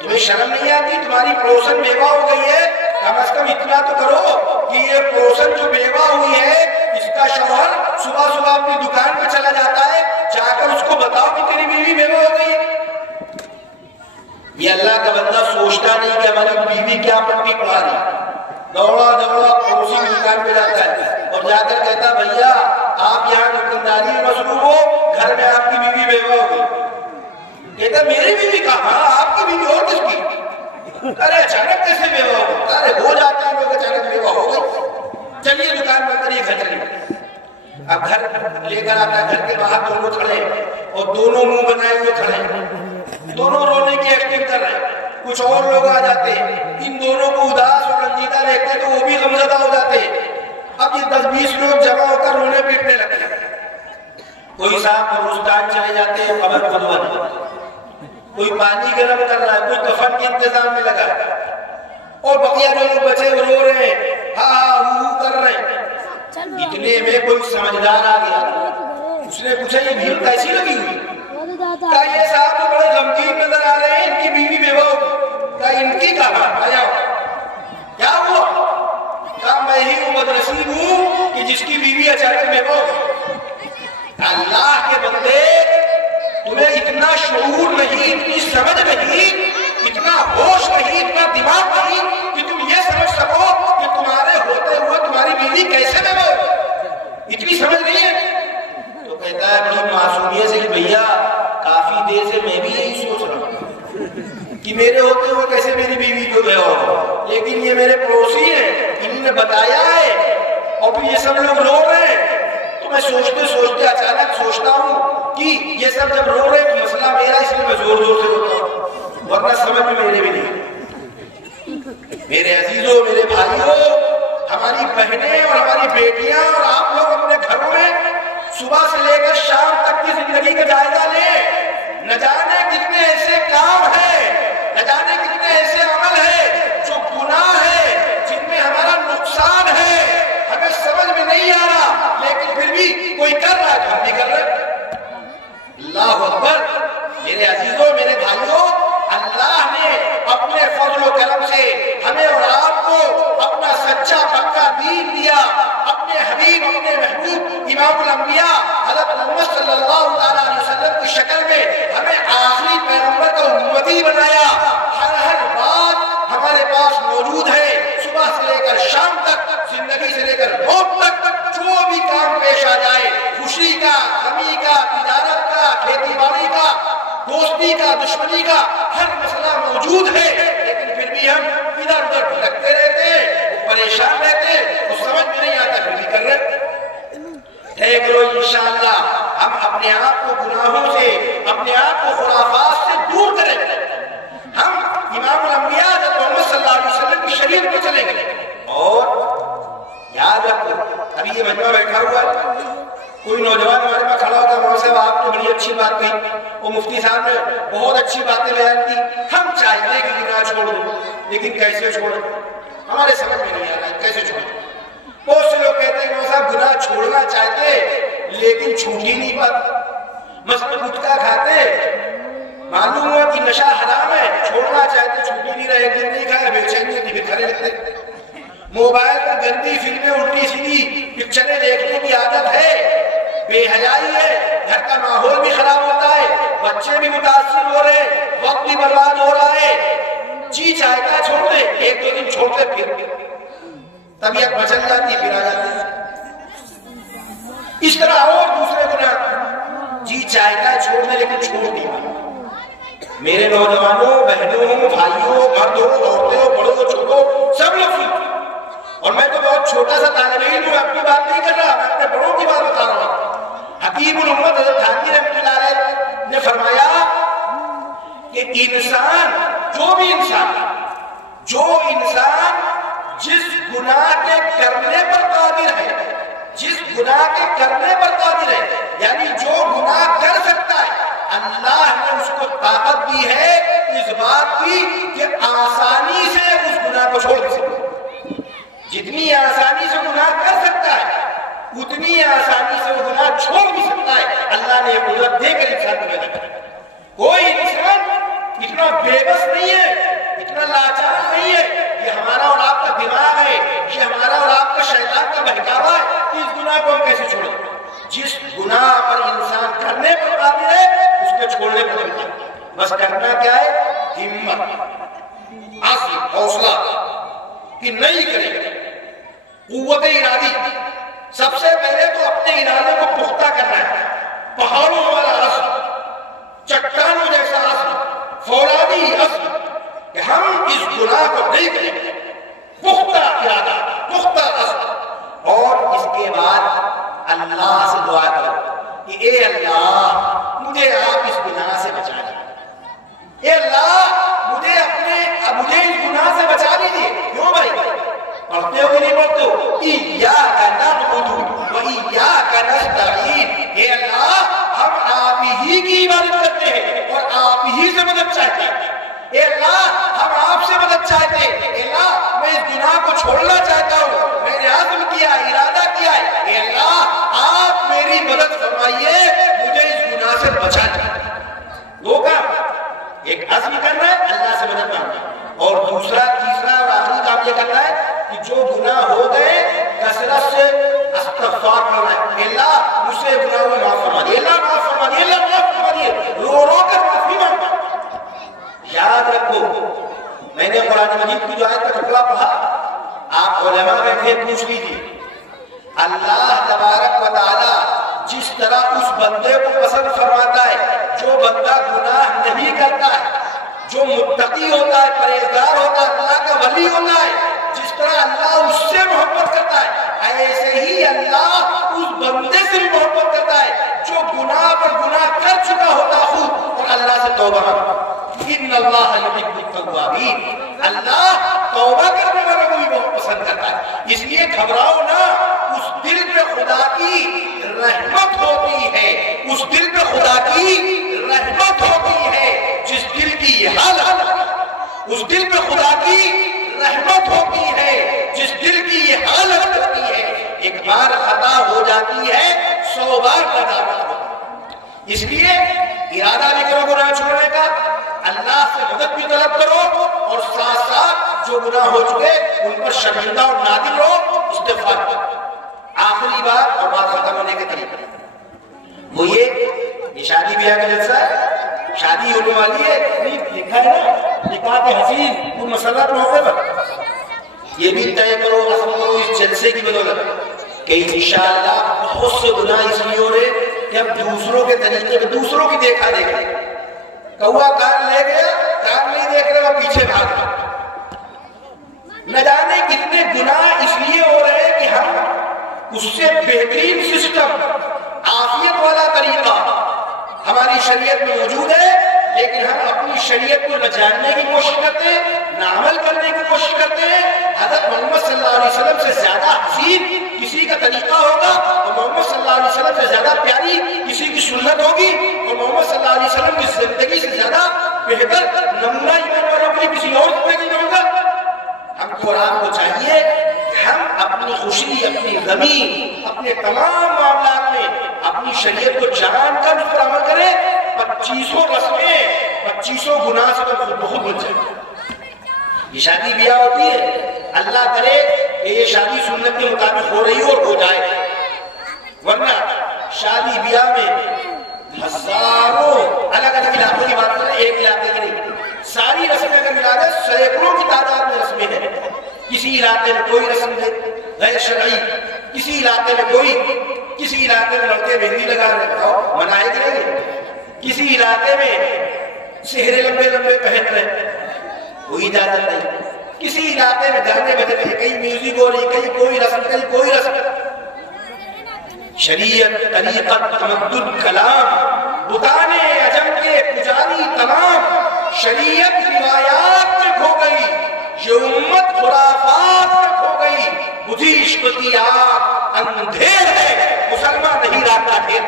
تمہیں شرم نہیں آتی؟ تمہاری پڑوسن بیوہ ہو گئی ہے، کم از کم اتنا تو کرو کہ یہ پڑوسن جو بیوہ ہوئی ہے اس کا شوہر صبح صبح اپنی دکان پہ چلا جاتا ہے، جا کر اس کو بتاؤ کہ تیری بیوی بیوہ ہو گئی ہے۔ یہ اللہ کا بندہ سوچتا نہیں کہ ہماری بیوی کیا پٹی پڑھا رہی، دوڑا دوڑا پڑوسی کی دکان پہ جاتا ہے اور جا کر کہتا بھیا آپ یہاں دکانداری میں مصروف ہو، گھر میں آپ کی بیوی بیوہ ہو گئی۔ کہتا میری بیوی کہاں، آپ کی بیوی اور کس کی؟ ارے اچانک کیسے بیوہ ہو گئی؟ ارے ہو جاتا ہے لوگ اچانک بیوہ ہو گئی، چلیے دکان بند کریے گھر چلیے۔ اب گھر لے کر آتا ہے، گھر کے باہر دونوں کھڑے اور دونوں منہ بنائے ہوئے کھڑے، دونوں رونے کی ایکٹنگ کر رہے ہیں۔ کچھ اور لوگ آ جاتے ہیں، ان دونوں کو اداس اور رنجیدہ دیکھتے تو وہ بھی غمزدہ ہو جاتے ہیں۔ اب یہ 10-20 لوگ جمع ہو کر رونے پیٹنے لگتے ہیں۔ کوئی صاحب قبرستان چلے جاتے ہیں قبر کھدوانے، کوئی پانی گرم کر رہا ہے، کوئی کفن کے انتظام میں لگا ہے، اور بقیہ جو لوگ بچے وہ رو رہے ہیں، ہاں ہو کر رہے ہیں۔ اتنے میں کوئی سمجھدار آ گیا، اس نے پوچھا یہ بھیڑ کیسی لگی ہوئی؟ کہا یہ صاحب تو بڑے غمگین نظر آ رہے ہیں، ان کی بیوی بیوہ ہوگی۔ کہا ان کی کہاں آیا کیا ہوا؟ کہا میں ہی وہ بدنصیب ہوں کہ جس کی بیوی اچانک بیوہ ہوگی۔ اللہ کے بندے تمہیں اتنا شعور نہیں، اتنی سمجھ نہیں، اتنا ہوش نہیں، اتنا دماغ نہیں کہ تم یہ سمجھ سکو کہ تمہارے ہوتے ہوئے تمہاری بیوی کیسے بیوہ ہوگی، اتنی سمجھ نہیں ہے۔ تو کہتا ہے بڑی معصومیت سے کہ بھیا کافی دیر سے میں بھی یہی سوچ رہا ہوں کہ میرے ہوتے ہوئے کیسے میری بیوی کو بیوہ ہو، لیکن یہ میرے پڑوسی ہیں، انہوں نے بتایا ہے اور پھر یہ سب لوگ رو رہے ہیں۔ تو میں سوچتے سوچتے اچانک سوچتا ہوں کہ یہ سب جب رو رہے ہیں تو مسئلہ میرا، اس لیے میں زور زور سے روتا ہوں، ورنہ سمجھ میں میرے بھی نہیں۔ میرے عزیزوں، میرے بھائیوں، ہماری بہنیں اور ہماری بیٹیاں اور آپ لوگ اپنے گھروں میں صبح سے لے کر شام تک کی زندگی کا جائزہ لیں۔ نہ جانے کتنے ایسے کام ہیں، نہ جانے کتنے ایسے عمل ہیں جو گناہ ہے، جن میں ہمارا نقصان ہے، ہمیں سمجھ میں نہیں آ رہا، لیکن پھر بھی کوئی کر رہا ہے، ہم بھی کر رہے ہیں۔ اللہ اکبر۔ میرے عزیزوں، میرے بھائیوں، اللہ نے اپنے فضل و کرم سے ہمیں اور آپ کو اپنا سچا پکا دین دیا، اپنے حبیب، اپنے محبوب امام الانبیاء حضرت محمد صلی اللہ تعالیٰ علیہ وسلم کی شکل میں ہمیں آخری پیغمبر کا امتی بنایا۔ ہر بات ہمارے پاس موجود ہے، صبح سے لے کر شام تک، زندگی سے لے کر موت تک، جو بھی کام پیش آ جائے، خوشی کا، غمی کا، تجارت کا، کھیتی باڑی کا، دوستی کا، دشمنی کا، ہر مسئلہ موجود ہے، لیکن پھر بھی ہم ادھر ادھر بھٹکتے رہتے ہیں، پریشان رہتے ہیں، وہ سمجھ میں نہیں آتا، پھر بھی کر رہے۔ دیکھ لو انشاءاللہ ہم اپنے آپ کو گناہوں سے، اپنے آپ کو خرافات سے دور کریں، ہم امام الانبیاء حضرت محمد صلی اللہ علیہ وسلم کی شریعت پر چلیں گے، اور یاد رکھو ابھی یہ مجمع بیٹھا ہوا ہے، کوئی نوجوان ہمارے پاس کھڑا ہوگا، مولانا صاحب آپ نے بڑی اچھی بات کہی، وہ مفتی صاحب نے بہت اچھی باتیں بیان کی، ہم چاہتے ہیں کہ گناہ چھوڑ دیں لیکن کیسے چھوڑیں، ہمارے سمجھ میں نہیں آ رہا ہے کیسے چھوڑیں۔ بہت سے لوگ کہتے ہیں مولانا صاحب گناہ چھوڑنا چاہتے لیکن چھوٹ ہی نہیں پاتے، مثلا گٹکا کھاتے، معلوم ہوا کہ نشہ حرام ہے، چھوڑنا چاہتے چھوٹ ہی نہیں رہے، ایک دن نہیں کھایا بے چینی سے بکھرے رہتے، موبائل پر گندی فلمیں الٹی سیدھی پکچریں دیکھنے کی عادت ہے، بے حیائی ہے، گھر کا ماحول بھی خراب ہوتا ہے، بچے بھی متاثر ہو رہے، وقت بھی برباد ہو رہا ہے، جی چاہتا چھوڑ دے، ایک دو دن چھوڑتے پھر طبیعت بچل جاتی پھر آ جاتی، اس طرح اور دوسرے گناہ جی چاہتا ہے چھوڑ دے لیکن چھوڑ نہیں پاتا۔ میرے نوجوانوں، بہنوں، بھائیوں، مردوں، عورتوں، بڑوں، چھوٹوں، سب لوگ سنتے، اور میں تو بہت چھوٹا سا طالب علم ہوں، اپنی بات نہیں کر رہا، میں اپنے بڑوں کی بات بتا رہا ہوں۔ حکیم الامت حضرت تھانوی رحمۃ اللہ علیہ نے فرمایا کہ انسان، جو بھی انسان، جو انسان جس گناہ کے کرنے پر قادر ہے، جس گناہ کے کرنے پر قادر ہے، یعنی جو گناہ کر سکتا ہے، اللہ نے اس کو طاقت دی ہے اس بات کی کہ آسانی سے اس گناہ کو چھوڑ سکے، جتنی آسانی سے گناہ کر سکتا ہے اتنی آسانی سے وہ گناہ چھوڑ بھی سکتا ہے، اللہ نے یہ قدرت دے کر انسان کو پیدا کیا۔ کوئی انسان اتنا بے بس نہیں ہے، اتنا لاچار نہیں ہے، یہ ہمارا اور آپ کا دماغ ہے، یہ ہمارا اور آپ کا شیطان کا بہکاوا ہے کہ اس گناہ کو ہم کیسے چھوڑیں۔ جس گناہ پر انسان کرنے پر قادر ہے اس کو چھوڑنے پر بھی قادر ہے، بس کرنا کیا ہے؟ ہمت، عزم، حوصلہ کہ نہیں کرے گا، قوت ارادی، سب سے پہلے تو اپنے ارادے کو پختہ کرنا ہے، پہاڑوں والا عزم، چٹانوں جیسا عزم، فولادی عزم کہ ہم اس گناہ کو نہیں کریں گے، پختہ ارادہ، پختہ عزم، اور اس کے بعد اللہ سے دعا کرو کہ اے اللہ مجھے آپ اس گناہ سے بچا لیجیے، اے اللہ مجھے اس گناہ سے بچا لیجیے۔ کیوں بھائی؟ پڑھتے ہو کہ نہیں پڑھتے ہو؟ ایاک نعبد و ایاک نستعین، اے اللہ ہم آپ ہی کی عبادت کرتے ہیں اور آپ ہی سے مدد چاہتے ہیں، اے اللہ ہم آپ سے مدد چاہتے ہیں، اے اللہ میں اس گناہ کو چھوڑنا چاہتا ہوں، میں نے عزم کیا، ارادہ کیا ہے، اے اللہ آپ میری مدد فرمائیے، مجھے اس گناہ سے بچا دیجیے۔ دو کام، ایک عزم کرنا ہے اللہ سے مدد مانگنا، اور دوسرا تیسرا اور آخری کام یہ کرنا ہے کہ جو گناہ ہو گئے کثرت سے استغفار کرنا ہے، اللہ مجھ سے گناہ کو معاف فرما دیے، اللہ معاف فرما دیے، اللہ معاف فرما دیے، رو رو کر معافی مانگنا۔ یاد رکھو میں نے قرآن مجید کی جو آیت کا ٹکڑا پڑھا، آپ علماء بیٹھے پوچھ لیجیے، اللہ تبارک و تعالی جس طرح اس بندے کو پسند فرماتا ہے جو بندہ گناہ نہیں کرتا ہے، جو متقی ہوتا ہے، پرہیزگار ہوتا ہے، اللہ کا ولی ہوتا ہے، جس طرح اللہ اس سے محبت کرتا ہے، ایسے ہی اللہ اس بندے سے بھی محبت کرتا ہے جو گناہ پر گناہ کر چکا ہوتا خود اور اللہ سے توبہ کرتا۔ ان اللہ یحب التوابین، اللہ توبہ کرنے والوں کو بھی بہت پسند کرتا ہے، اس لیے گھبراؤ نہ، اس دل پہ خدا کی رحمت ہوتی ہے، اس دل پہ خدا کی رحمت ہوتی ہے، جس دل کی یہ حالت، اس دل پہ خدا کی رحمت ہوتی ہے، جس دل کی یہ حالت ہوتی ہے، ایک بار خطا ہو جاتی ہے 100 بار ندامت ہوتی ہے۔ اس لیے ارادہ بھی کرو گناہ چھوڑنے کا، اللہ سے مدد بھی طلب کرو، اور ساتھ ساتھ جو گناہ ہو چکے ان پر شرمندہ اور نادم رہو، استغفار کرو۔ آخری بات اور بات ختم ہونے کے طریقے وہ یہ شادی بیاہ کا جلسہ ہے، شادی ہونے والی ہے، لکھا ہے نا نکاح کے حسین کوئی مسئلہ موقع پر، یہ بھی طے کرو عزم کرو اس جلسے کی بدولت کہ انشاءاللہ بہت سے گناہ اس لیے ہو رہے کہ ہم دوسروں کے طریقے پہ دوسروں کی دیکھا دیکھے، کوا کان لے گیا، کان نہیں دیکھ رہے وہ پیچھے بھاگ رہا، نہ جانے کتنے گناہ اس لیے ہو رہے ہیں کہ ہم اس سے بہترین سسٹم، عافیت والا طریقہ ہماری شریعت میں موجود ہے، لیکن ہم اپنی شریعت کو نہ جاننے کی کوشش کرتے ہیں، نہ عمل کرنے کی کوشش کرتے ہیں۔ حضرت محمد صلی اللہ علیہ وسلم سے زیادہ حسین طریقہ ہوگا اور محمد صلی اللہ علیہ وسلم سے زیادہ پیاری کسی کی سنت ہوگی اور محمد صلی اللہ علیہ وسلم کی زندگی سے زیادہ بہتر نمونہ ایمان والوں کے لیے کسی اور زندگی میں ہوگا. ہم کو اور آپ کو چاہیے کہ ہم اپنی خوشی، اپنی غمی، اپنے تمام معاملات میں اپنی شریعت کو جان کر اس پر عمل کریں. 2500 رسمیں، 2500 گناہ سے خود بخود بچ جائیں. یہ شادی بیاہ ہوتی ہے، اللہ کرے کہ یہ شادی سنت کے مطابق ہو رہی ہو اور ہو جائے، ورنہ شادی بیاہ میں ہزاروں الگ الگ علاقوں کی بات کریں، ایک علاقے کی نہیں، ساری رسمیں اگر ملا دیں سینکڑوں کی تعداد میں رسمیں ہیں. کسی علاقے میں کوئی رسم غیر شرعی، کسی علاقے میں کوئی، کسی علاقے میں لڑکے مہندی لگا رہے منائے گئے گے، کسی علاقے میں سہرے لمبے لمبے پہن رہے کوئی اجازت نہیں، کسی علاقے میں گانے بج رہے، کہیں میوزک ہو رہی، کہیں کوئی رسم، کہیں کوئی رسم. شریعت، طریقت، تمدن، کلام، بتانے عجم کے پجاری تمام شریعت روایات میں کھو گئی. یہ امت خرافات میں کھو گئی. بدھی عشق کی آگ اندھیر ہے، مسلمان نہیں رات کا ڈھیر.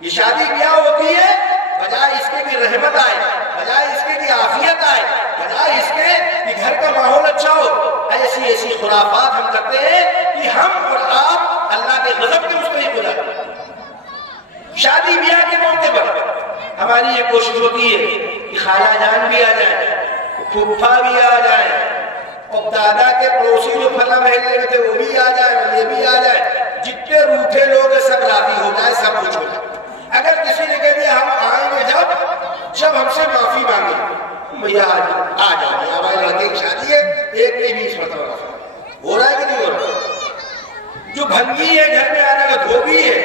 یہ شادی بیاہ ہوتی ہے بجائے اس کے کہ رحمت آئے، بجائے اس کے کہ عافیت آئے، بجائے اس کے کہ گھر کا ماحول اچھا ہو، ایسی ایسی خرافات ہم کرتے ہیں کہ ہم اور آپ اللہ کے غضب کے مستحق ہو جاتے ہیں. شادی بیاہ کے موقع پر ہماری یہ کوشش ہوتی ہے کہ خالہ جان بھی آ جائے، پھپھا بھی آ جائے، اور دادا کے پڑوسی جو پھلا محلے میں تھے وہ بھی آ جائے، اور یہ بھی آ جائے. جتنے روٹھے لوگ ہیں سب راضی ہو جائے، سب کچھ ہو جائے. اگر کسی نے کہہ دیا ہم آئیں گے جب ہم سے معافی مانگے، بھیا آ جاؤ، ہمارے لڑکے کی شادی ہے، ایک کی 20 مرتبہ ہو رہا ہے کہ نہیں ہو رہا؟ جو بھنگی ہے گھر میں آنے کا دھوبی ہے،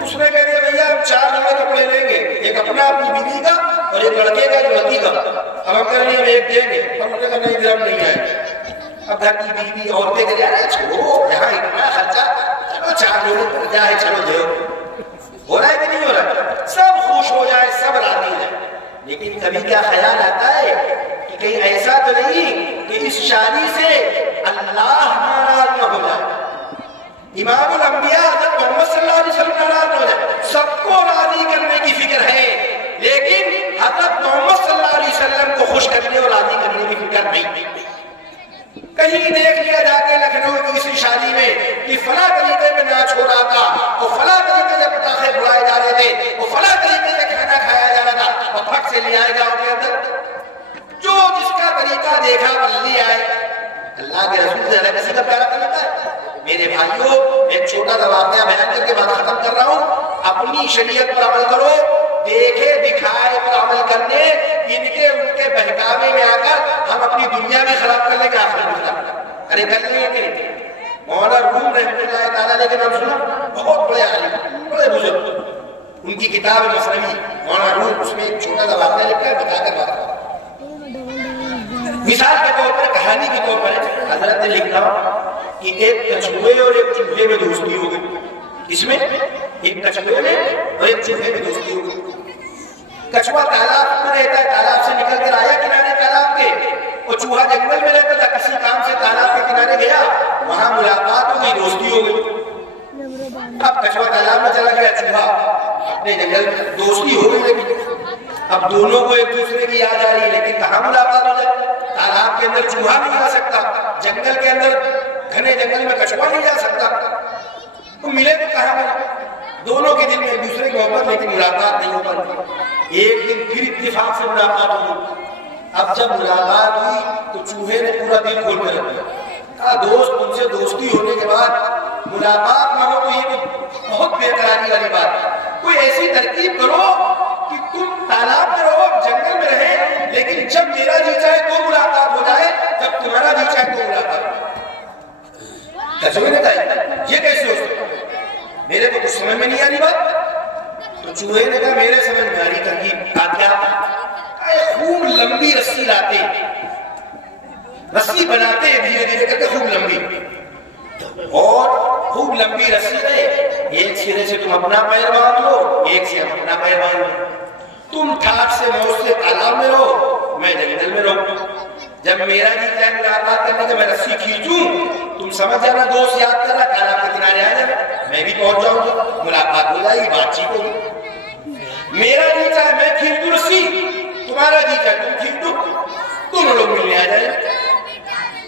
اس نے کہہ دیا بھیا ہم 4 جمعے کپڑے لیں گے، ایک اپنا اپنی بیوی کا اور ایک لڑکے کا جو لڑکی کا. اب ہم کہہ رہے ہیں ایک دیں گے، ہم نے کہا نہیں درم نہیں آئے. اب گھر کی بیوی عورتیں کہہ رہے چھوڑو یہاں اتنا خرچہ، چلو 4 لوگوں کو جائے، چلو دیو. ہو رہا ہے کہ نہیں ہو رہا ہے؟ سب خوش ہو جائے، سب راضی ہو جائے. لیکن کبھی کیا خیال آتا ہے کہ کہیں ایسا تو نہیں کہ اس شادی سے اللہ ناراض نہ ہو جائے، امام الانبیاء حضرت محمد صلی اللہ علیہ وسلم ناراض ہو جائے. سب کو راضی کرنے کی فکر ہے، لیکن حضرت محمد صلی اللہ علیہ وسلم کو خوش کرنے اور راضی کرنے کی فکر نہیں. کہیں دیکھ لیا جا کے لکھنؤ کی کسی شادی میں کہ فلاں طریقے میں ناچ ہو رہا تھا، اور فلاں طریقے سے پٹاخے اڑائے جا رہے تھے، اور فلاں طریقے سے کھانا کھایا جا رہا تھا، اور پھٹ سے لے آئے گاؤں کے اندر. جو جس کا طریقہ دیکھا بلّی آئے. اللہ کے رسول سے کسی کا پیارا طریقہ ہے. میرے بھائیوں، ایک چھوٹا سا واقعہ بیان کر کے بات ختم کر رہا ہوں. اپنی شریعت پر عمل کرو، دیکھے دکھائے پر عمل کرنے، ان کے بہکاوے میں آ کر ہم اپنی دنیا بھی خراب کر لیں گے، آخرت بھی خراب کر. ارے کر لیں گے مولانا روم رحمۃ اللہ تعالیٰ علیہ کے نام سنا؟ بہت بڑے عالم، بڑے بزرگ. ان کی کتاب مثنوی مولانا روم، اس میں ایک چھوٹا سا واقعہ لکھا ہے، بتا کر بات. مثال کے طور پر، کہانی کے طور پر حضرت نے لکھا کہ ایک کچھوے اور ایک چوہے میں دوستی ہو گئی. اس میں ایک کچھوے میں اور ایک چوہے میں دوستی ہو گئی. کچھوا تالاب میں رہتا ہے، تالاب سے نکل کر آیا کنارے تالاب کے، اور چوہا جنگل میں رہتا تھا، کسی کام سے تالاب کے کنارے گیا، وہاں ملاقات ہو گئی، دوستی ہو گئی. اب کچھوا تالاب میں چلا گیا، چوہا اپنے جنگل میں، دوستی ہو گئی. لیکن اب دونوں کو ایک دوسرے کی یاد آ رہی ہے، لیکن کہاں ملاقات ہو جائے؟ تالاب کے اندر چوہا نہیں جا سکتا، جنگل کے اندر گھنے جنگل میں کچھوا نہیں جا سکتا، تو ملے تو کہاں ملے؟ دونوں کے دل میں ایک دوسرے کی محبت، لیکن ملاقات نہیں ہو پاتی. ایک دن پھر اتفاق سے ملاقات ہوئی. اب جب ملاقات ہوئی تو چوہے نے پورا دل کھول کر رکھ دیا. کہا دوست، تم سے دوستی ہونے کے بعد ملاقات نہ ہو تو یہ بہت بےقراری والی بات ہے. کوئی ایسی ترکیب کرو کہ تم تالاب میں رہو، جنگل میں رہے، لیکن جب میرا جی چاہے تو ملاقات ہو جائے، جب تمہارا جی چاہے تو ملاقات ہو جائے. کچھوے نے کہا یہ کیسے ہو سکتا؟ میرے کو کچھ سمجھ میں نہیں آ رہی بات. تو چوہے نے کہا میرے سمجھ میں آ رہی ترکیب. کیا؟ خوب لمبی رسی لاتے، رسی بناتے دھیرے دھیرے کر کے خوب لمبی، اور خوب لمبی رسی ہے، ایک سرے سے تم اپنا پیر باندھ لو، ایک سے ہم اپنا پیر باندھ لو. تم ٹھاٹ سے موت سے تالاب میں رہو، میں جنگل میں رہوں. جب میرا جی چاہے ملاقات کرنے کے میں رسی کھینچوں، تم سمجھ جانا دوست یاد کرنا کانا کے کنارے آ جائے، میں بھی پہنچ جاؤں گا، ملاقات ہو جائے گی، بات چیت ہوگی۔ میرا جی چاہے میں کھینچ دوں رسی، تمہارا جی چاہے تم کھینچ دو، دونوں لوگ ملنے آ جائیں۔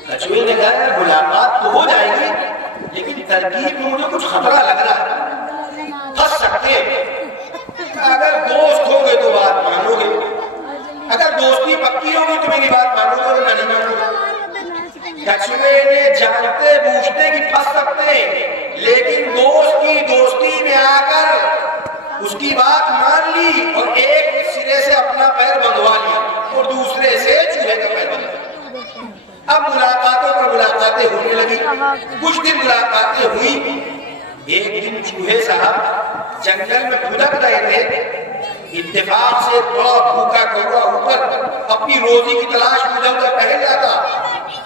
کچھوے نے کہا ہے ملاقات تو ہو جائے گی، لیکن ترکیب میں مجھے کچھ خطرہ لگ رہا ہے، پھنس سکتے ہیں۔ اگر دوست ہو گئے تو بات مانو گے، اگر دوستی پکی ہوگی تو میری بات مانو گے اور نہیں مانو گے۔ کچھوے نے جانتے بوجھتے کہ پھنس سکتے ہیں، لیکن دوست کی دوستی میں آ کر اس کی بات مان لی اور ایک سرے سے اپنا پیر بندھوا لیا اور دوسرے سے چوہے کا پیر بندھوا۔ اب ملاقاتوں پر ملاقاتیں ہونے لگی، کچھ دن ملاقاتیں ہوئی۔ ایک دن چوہے صاحب جنگل میں بھٹک رہے تھے، اتفاق سے بڑا بھوکا کوا اوپر اپنی روزی کی تلاش میں ادھر ادھر ٹہل جاتا۔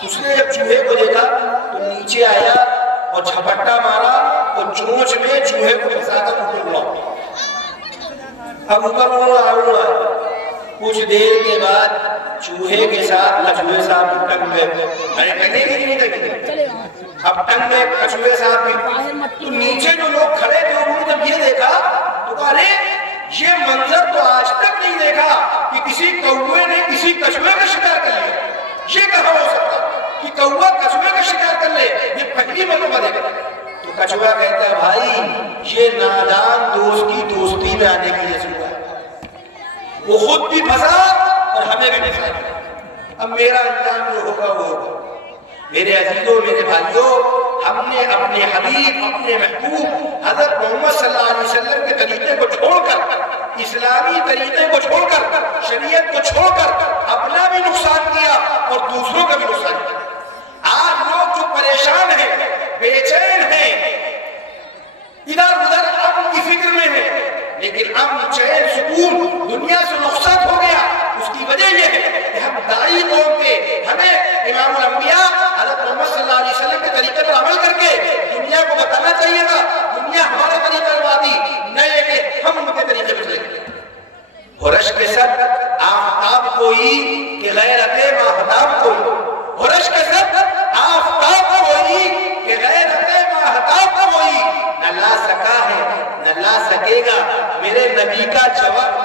اس نے جب چوہے کو دیکھا تو نیچے آیا اور جھپٹا مارا اور چونچ میں چوہے کو پھنسا کر اوپر اڑا۔ اب اوپر اڑا کچھ دیر کے بعد چوہے کے ساتھ کچھوے صاحب ٹنگ میں ٹنگے کی نہیں ٹنگے، اب ٹنگ میں کچھوے صاحب بھی تو نیچے جو لوگ کھڑے تھے انہوں نے جب یہ دیکھا تو کہا ارے یہ منظر تو آج تک نہیں دیکھا کہ کسی کوے نے کسی کچھوے کا شکار کر لیا، یہ کہاں ہو سکتا کہ کوا کچھوے کا شکار کر لے، یہ پہلی مرتبہ دیکھا۔ تو کچھوا کہتا ہے بھائی یہ نادان دوست کی دوستی میں آنے کی جیسے ہوا ہے، وہ خود بھی پھنسا اور ہمیں بھی پھنسا۔ اب میرا انجام جو ہوگا وہ ہوگا۔ میرے عزیزوں میرے بھائیوں، ہم نے اپنے حبیب اپنے محبوب حضرت محمد صلی اللہ علیہ وسلم کے طریقے کو چھوڑ کر، اسلامی طریقے کو چھوڑ کر، شریعت کو چھوڑ کر اپنا بھی نقصان کیا اور دوسروں کا بھی نقصان کیا۔ آج لوگ جو پریشان ہیں، بے چین ہیں، ادھر ادھر امن کی فکر میں ہیں، لیکن امن چین سکون دنیا سے رخصت ہو گیا۔ اس کی وجہ یہ ہے کہ ہم دائی قوم کے، ہمیں امام الانبیاء حضرت محمد صلی اللہ علیہ وسلم کے طریقے پر عمل کر کے دنیا کو بتانا چاہیے تھا دنیا ہمارے طریقے پر آتی نئے کہ ہم ان کے طریقے پر چلیں۔ ہرش کے سر آفتاب کوئی کہ غیرت ماہتاب کوئی، ہرش کے سر آفتاب کوئی کہ غیرت ماہتاب کوئی، نہ لا سکا ہے نہ لا سکے گا میرے نبی کا جواب،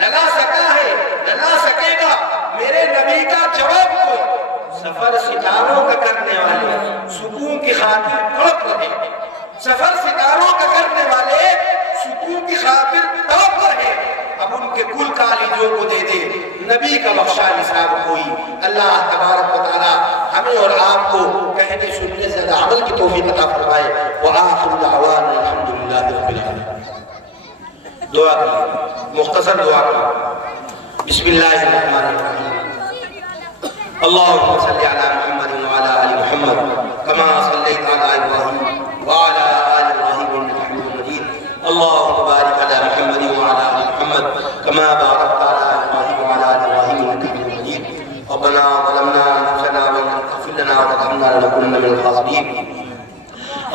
نہ لا سکا ہے نہ لا سکے گا میرے نبی کا جواب کوئی۔ سفر ستاروں کا کرنے والے سکون کی خاطر تڑپ رہے، سفر ستاروں کا کرنے والے سکون کی خاطر تڑپ رہے، اب ان کے کل کالجوں کو دے دے نبی کا بخشا نصاب کوئی۔ اللہ تبارک و تعالی ہمیں اور آپ کو کہنے سننے سے عمل کی توفیق عطا فرمائے۔ وآخر دعوانا الحمدللہ رب العالمین۔ دعا کریں، مختصر دعا کریں۔ بسم اللہ الرحمن الرحیم۔ اللهم صل على محمد وعلى آل محمد كما صليت على إبراهيم وعلى آل إبراهيم إنك حميد مجيد۔ اللهم بارك على محمد وعلى آل محمد كما باركت على إبراهيم وعلى آل إبراهيم إنك حميد مجيد۔ ربنا ظلمنا أنفسنا وإن لم تغفر لنا وترحمنا لنكونن من الخاسرين۔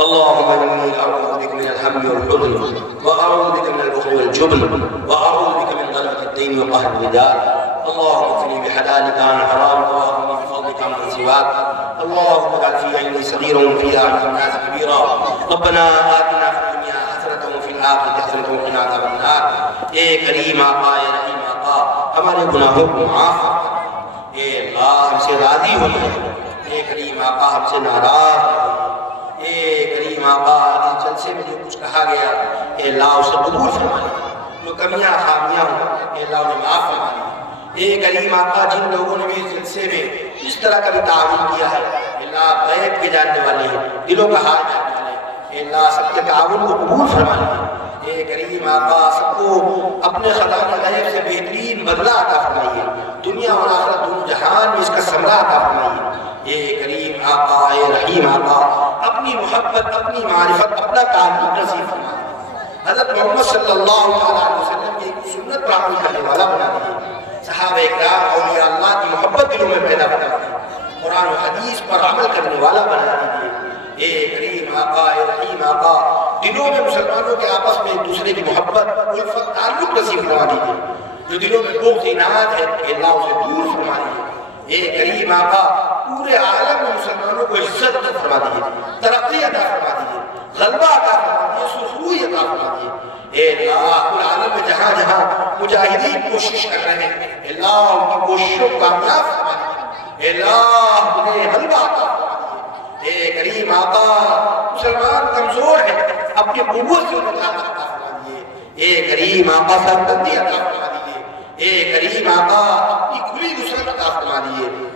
اللهم إني أعوذ بك من الهم والحزن وأعوذ بك من البخل والجبن وأعوذ بك من غلبة الدين وقهر الرجال۔ اللهم اكفني بحلالك عن حرامك واغنني بفضلك عمن سواك۔ اللهم اجعل في عيني صغيرا وفي أعين الناس كبيرا۔ ربنا آتنا في الدنيا حسنة وفي الآخرة حسنة وقنا عذاب النار۔ اے کریم آقا، اے رحیم آقا، ہمارے گناہوں کو معاف کر۔ اے اللہ ہم سے راضی ہو جائے، اے کریم آقا ہم سے ناراض ہو۔ اے کریم آقا اس جلسے میں جو کچھ کہا گیا اے اللہ اسے قبول فرما لے، جو کمیاں خامیاں ہوں اے اللہ انہیں معاف فرما لے۔ اے کریم آقا جن لوگوں نے بھی اس جلسے میں اس طرح کا بھی تعاون کیا ہے اے اللہ غیب کے جاننے والے ہیں، دلوں کا حال جاننے والے ہیں، اے اللہ سب کے تعاون کو قبول فرما لے۔ اے کریم آقا سب کو اپنے خزانہ غیب سے بہترین بدلہ عطا فرمائیے، دنیا اور آخرت دونوں جہان میں اس کا ثمرہ عطا فرمائیے۔ اے کریم آقا، اے رحیم آقا، اپنی محبت، اپنی معرفت، اپنا تعلق نصیب فرما۔ حضرت محمد صلی اللہ علیہ وسلم کی سنت پر عمل کرنے والا بنا دیجیے، صحابہ اکرام اولیاء اللہ کی محبت دلوں میں پیدا کرنا دیجیے، قرآن و حدیث پر عمل کرنے والا بنا دیجیے۔ اے کریم آقا، اے رحیم آقا، دلوں میں مسلمانوں کے آپس میں ایک دوسرے کی محبت، الفت، تعلق نصیب فرما دیجیے۔ جو دلوں میں بغض، اناد ہے اے اللہ اسے دور فرما دیجیے۔ اے کریم آقا پورے عالم میں مسلمانوں کو عزت فرما دیجئے، ترقی عطا فرما دیجئے، غلبہ عطا فرما دیجئے، سرخروئی عطا فرما دیجئے۔ اے اللہ پورے عالم میں جہاں جہاں مجاہدین کوشش کر رہے ہیں، اللہ ان کی کوششوں کو کامیاب فرما دیجئے، اللہ انہیں غلبہ عطا فرما دیجئے۔ اے کریم آقا مسلمان کمزور ہیں، اپنی قوت سے انہیں طاقت عطا فرما دیجئے۔ اے کریم آقا سربندی عطا فرما دیجئے۔ اے کریم آقا اپنی کھلی نصرت عطا فرما دیجئے۔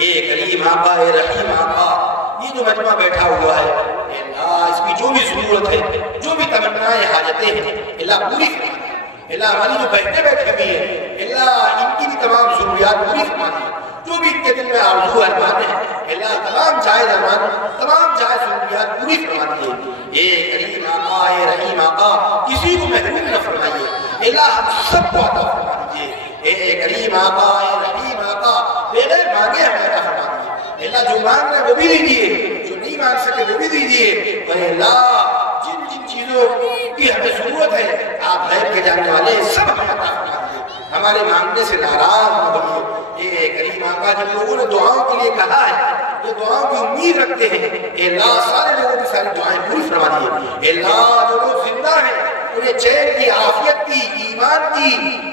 اے کریم آقا، اے رحیم آقا، یہ جو مجمع بیٹھا ہوا ہے اے اللہ اس کی جو بھی ضرورت ہے، جو بھی تمنائیں حاجتیں ہیں اللہ پوری فرما دیجئے۔ اللہ ہماری جو بہنیں بیٹھی ہوئی ہیں اللہ ان کی بھی تمام ضروریات پوری فرما دیجئے۔ جو بھی ان کے دل میں آرزو ارمان ہے اللہ تمام جائز ارمان، تمام جائز ضروریات پوری فرما دیجئے۔ اے کریم آقا، اے رحیم آقا، کسی کو محروم نہ فرمائیے، اللہ ہم سب کو عطا فرما دیجئے۔ اے کریم آقا، اے رحیم آقا، بغیر مانگے ہمیں عطا فرما دیجئے۔ اللہ جو مانگ رہے وہ بھی دیجئے، جو نہیں مانگ سکے وہ بھی دیجئے۔ اور اللہ جن جن چیزوں کی ہمیں ضرورت ہے آپ غیب کے جاننے والے سب ہمیں عطا فرما دیجئے، ہمارے مانگنے سے ناراض نہ ہوئیے۔ اے کریم آقا جن لوگوں نے دعاؤں کے لیے کہا ہے، جو دعاؤں کی امید رکھتے ہیں اے اللہ سارے لوگوں کی ساری دعائیں پوری فرما دیجئے۔ اے اللہ جو لوگ زندہ ہیں انہیں چین کی، عافیت کی، ایمان کی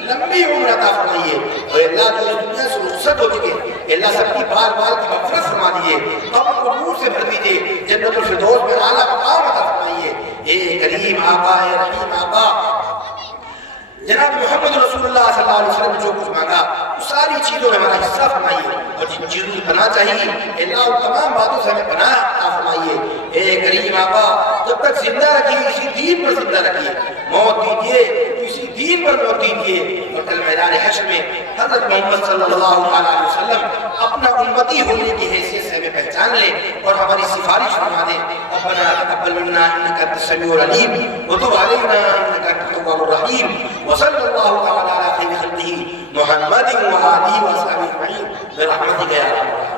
لمبی عمر عطا فرمائیے۔ اور اللہ جو اس دنیا سے رخصت ہو چکے اے اللہ سب کی بار بار کی مغفرت فرما دیجئے، قبر کو نور سے بھر دیجئے، جنت الفردوس میں اعلیٰ مقام عطا فرمائیے۔ اے کریم آقا، اے رحیم آقا، جناب محمد رسول اللہ صلی اللہ علیہ وسلم نے جو کچھ مانگا اس ساری چیزوں میں ہمارا حصہ فرمائیے، اور جن چیزوں کی پناہ چاہیے اللہ ان تمام باتوں سے ہمیں پناہ عطا فرمائیے۔ اے کریم آقا جب تک زندہ رکھیے اسی دین پر زندہ رکھیے، موت دیجئے اسی دین پر موت دیجئے، اور کل میدان حشر میں حضرت محمد صلی اللہ علیہ وسلم اپنا امتی ہونے کی حیثیت سے ہمیں پہچان لے اور ہماری سفارش فرما دے۔ ربنا تقبل منا انک انت السمیع العلیم وتب علینا انک انت التواب الرحیم، وصلی اللہ تعالی علی خیر خلقہ محمد وآلہ وصحبہ اجمعین برحمتک یا ارحم الراحمین۔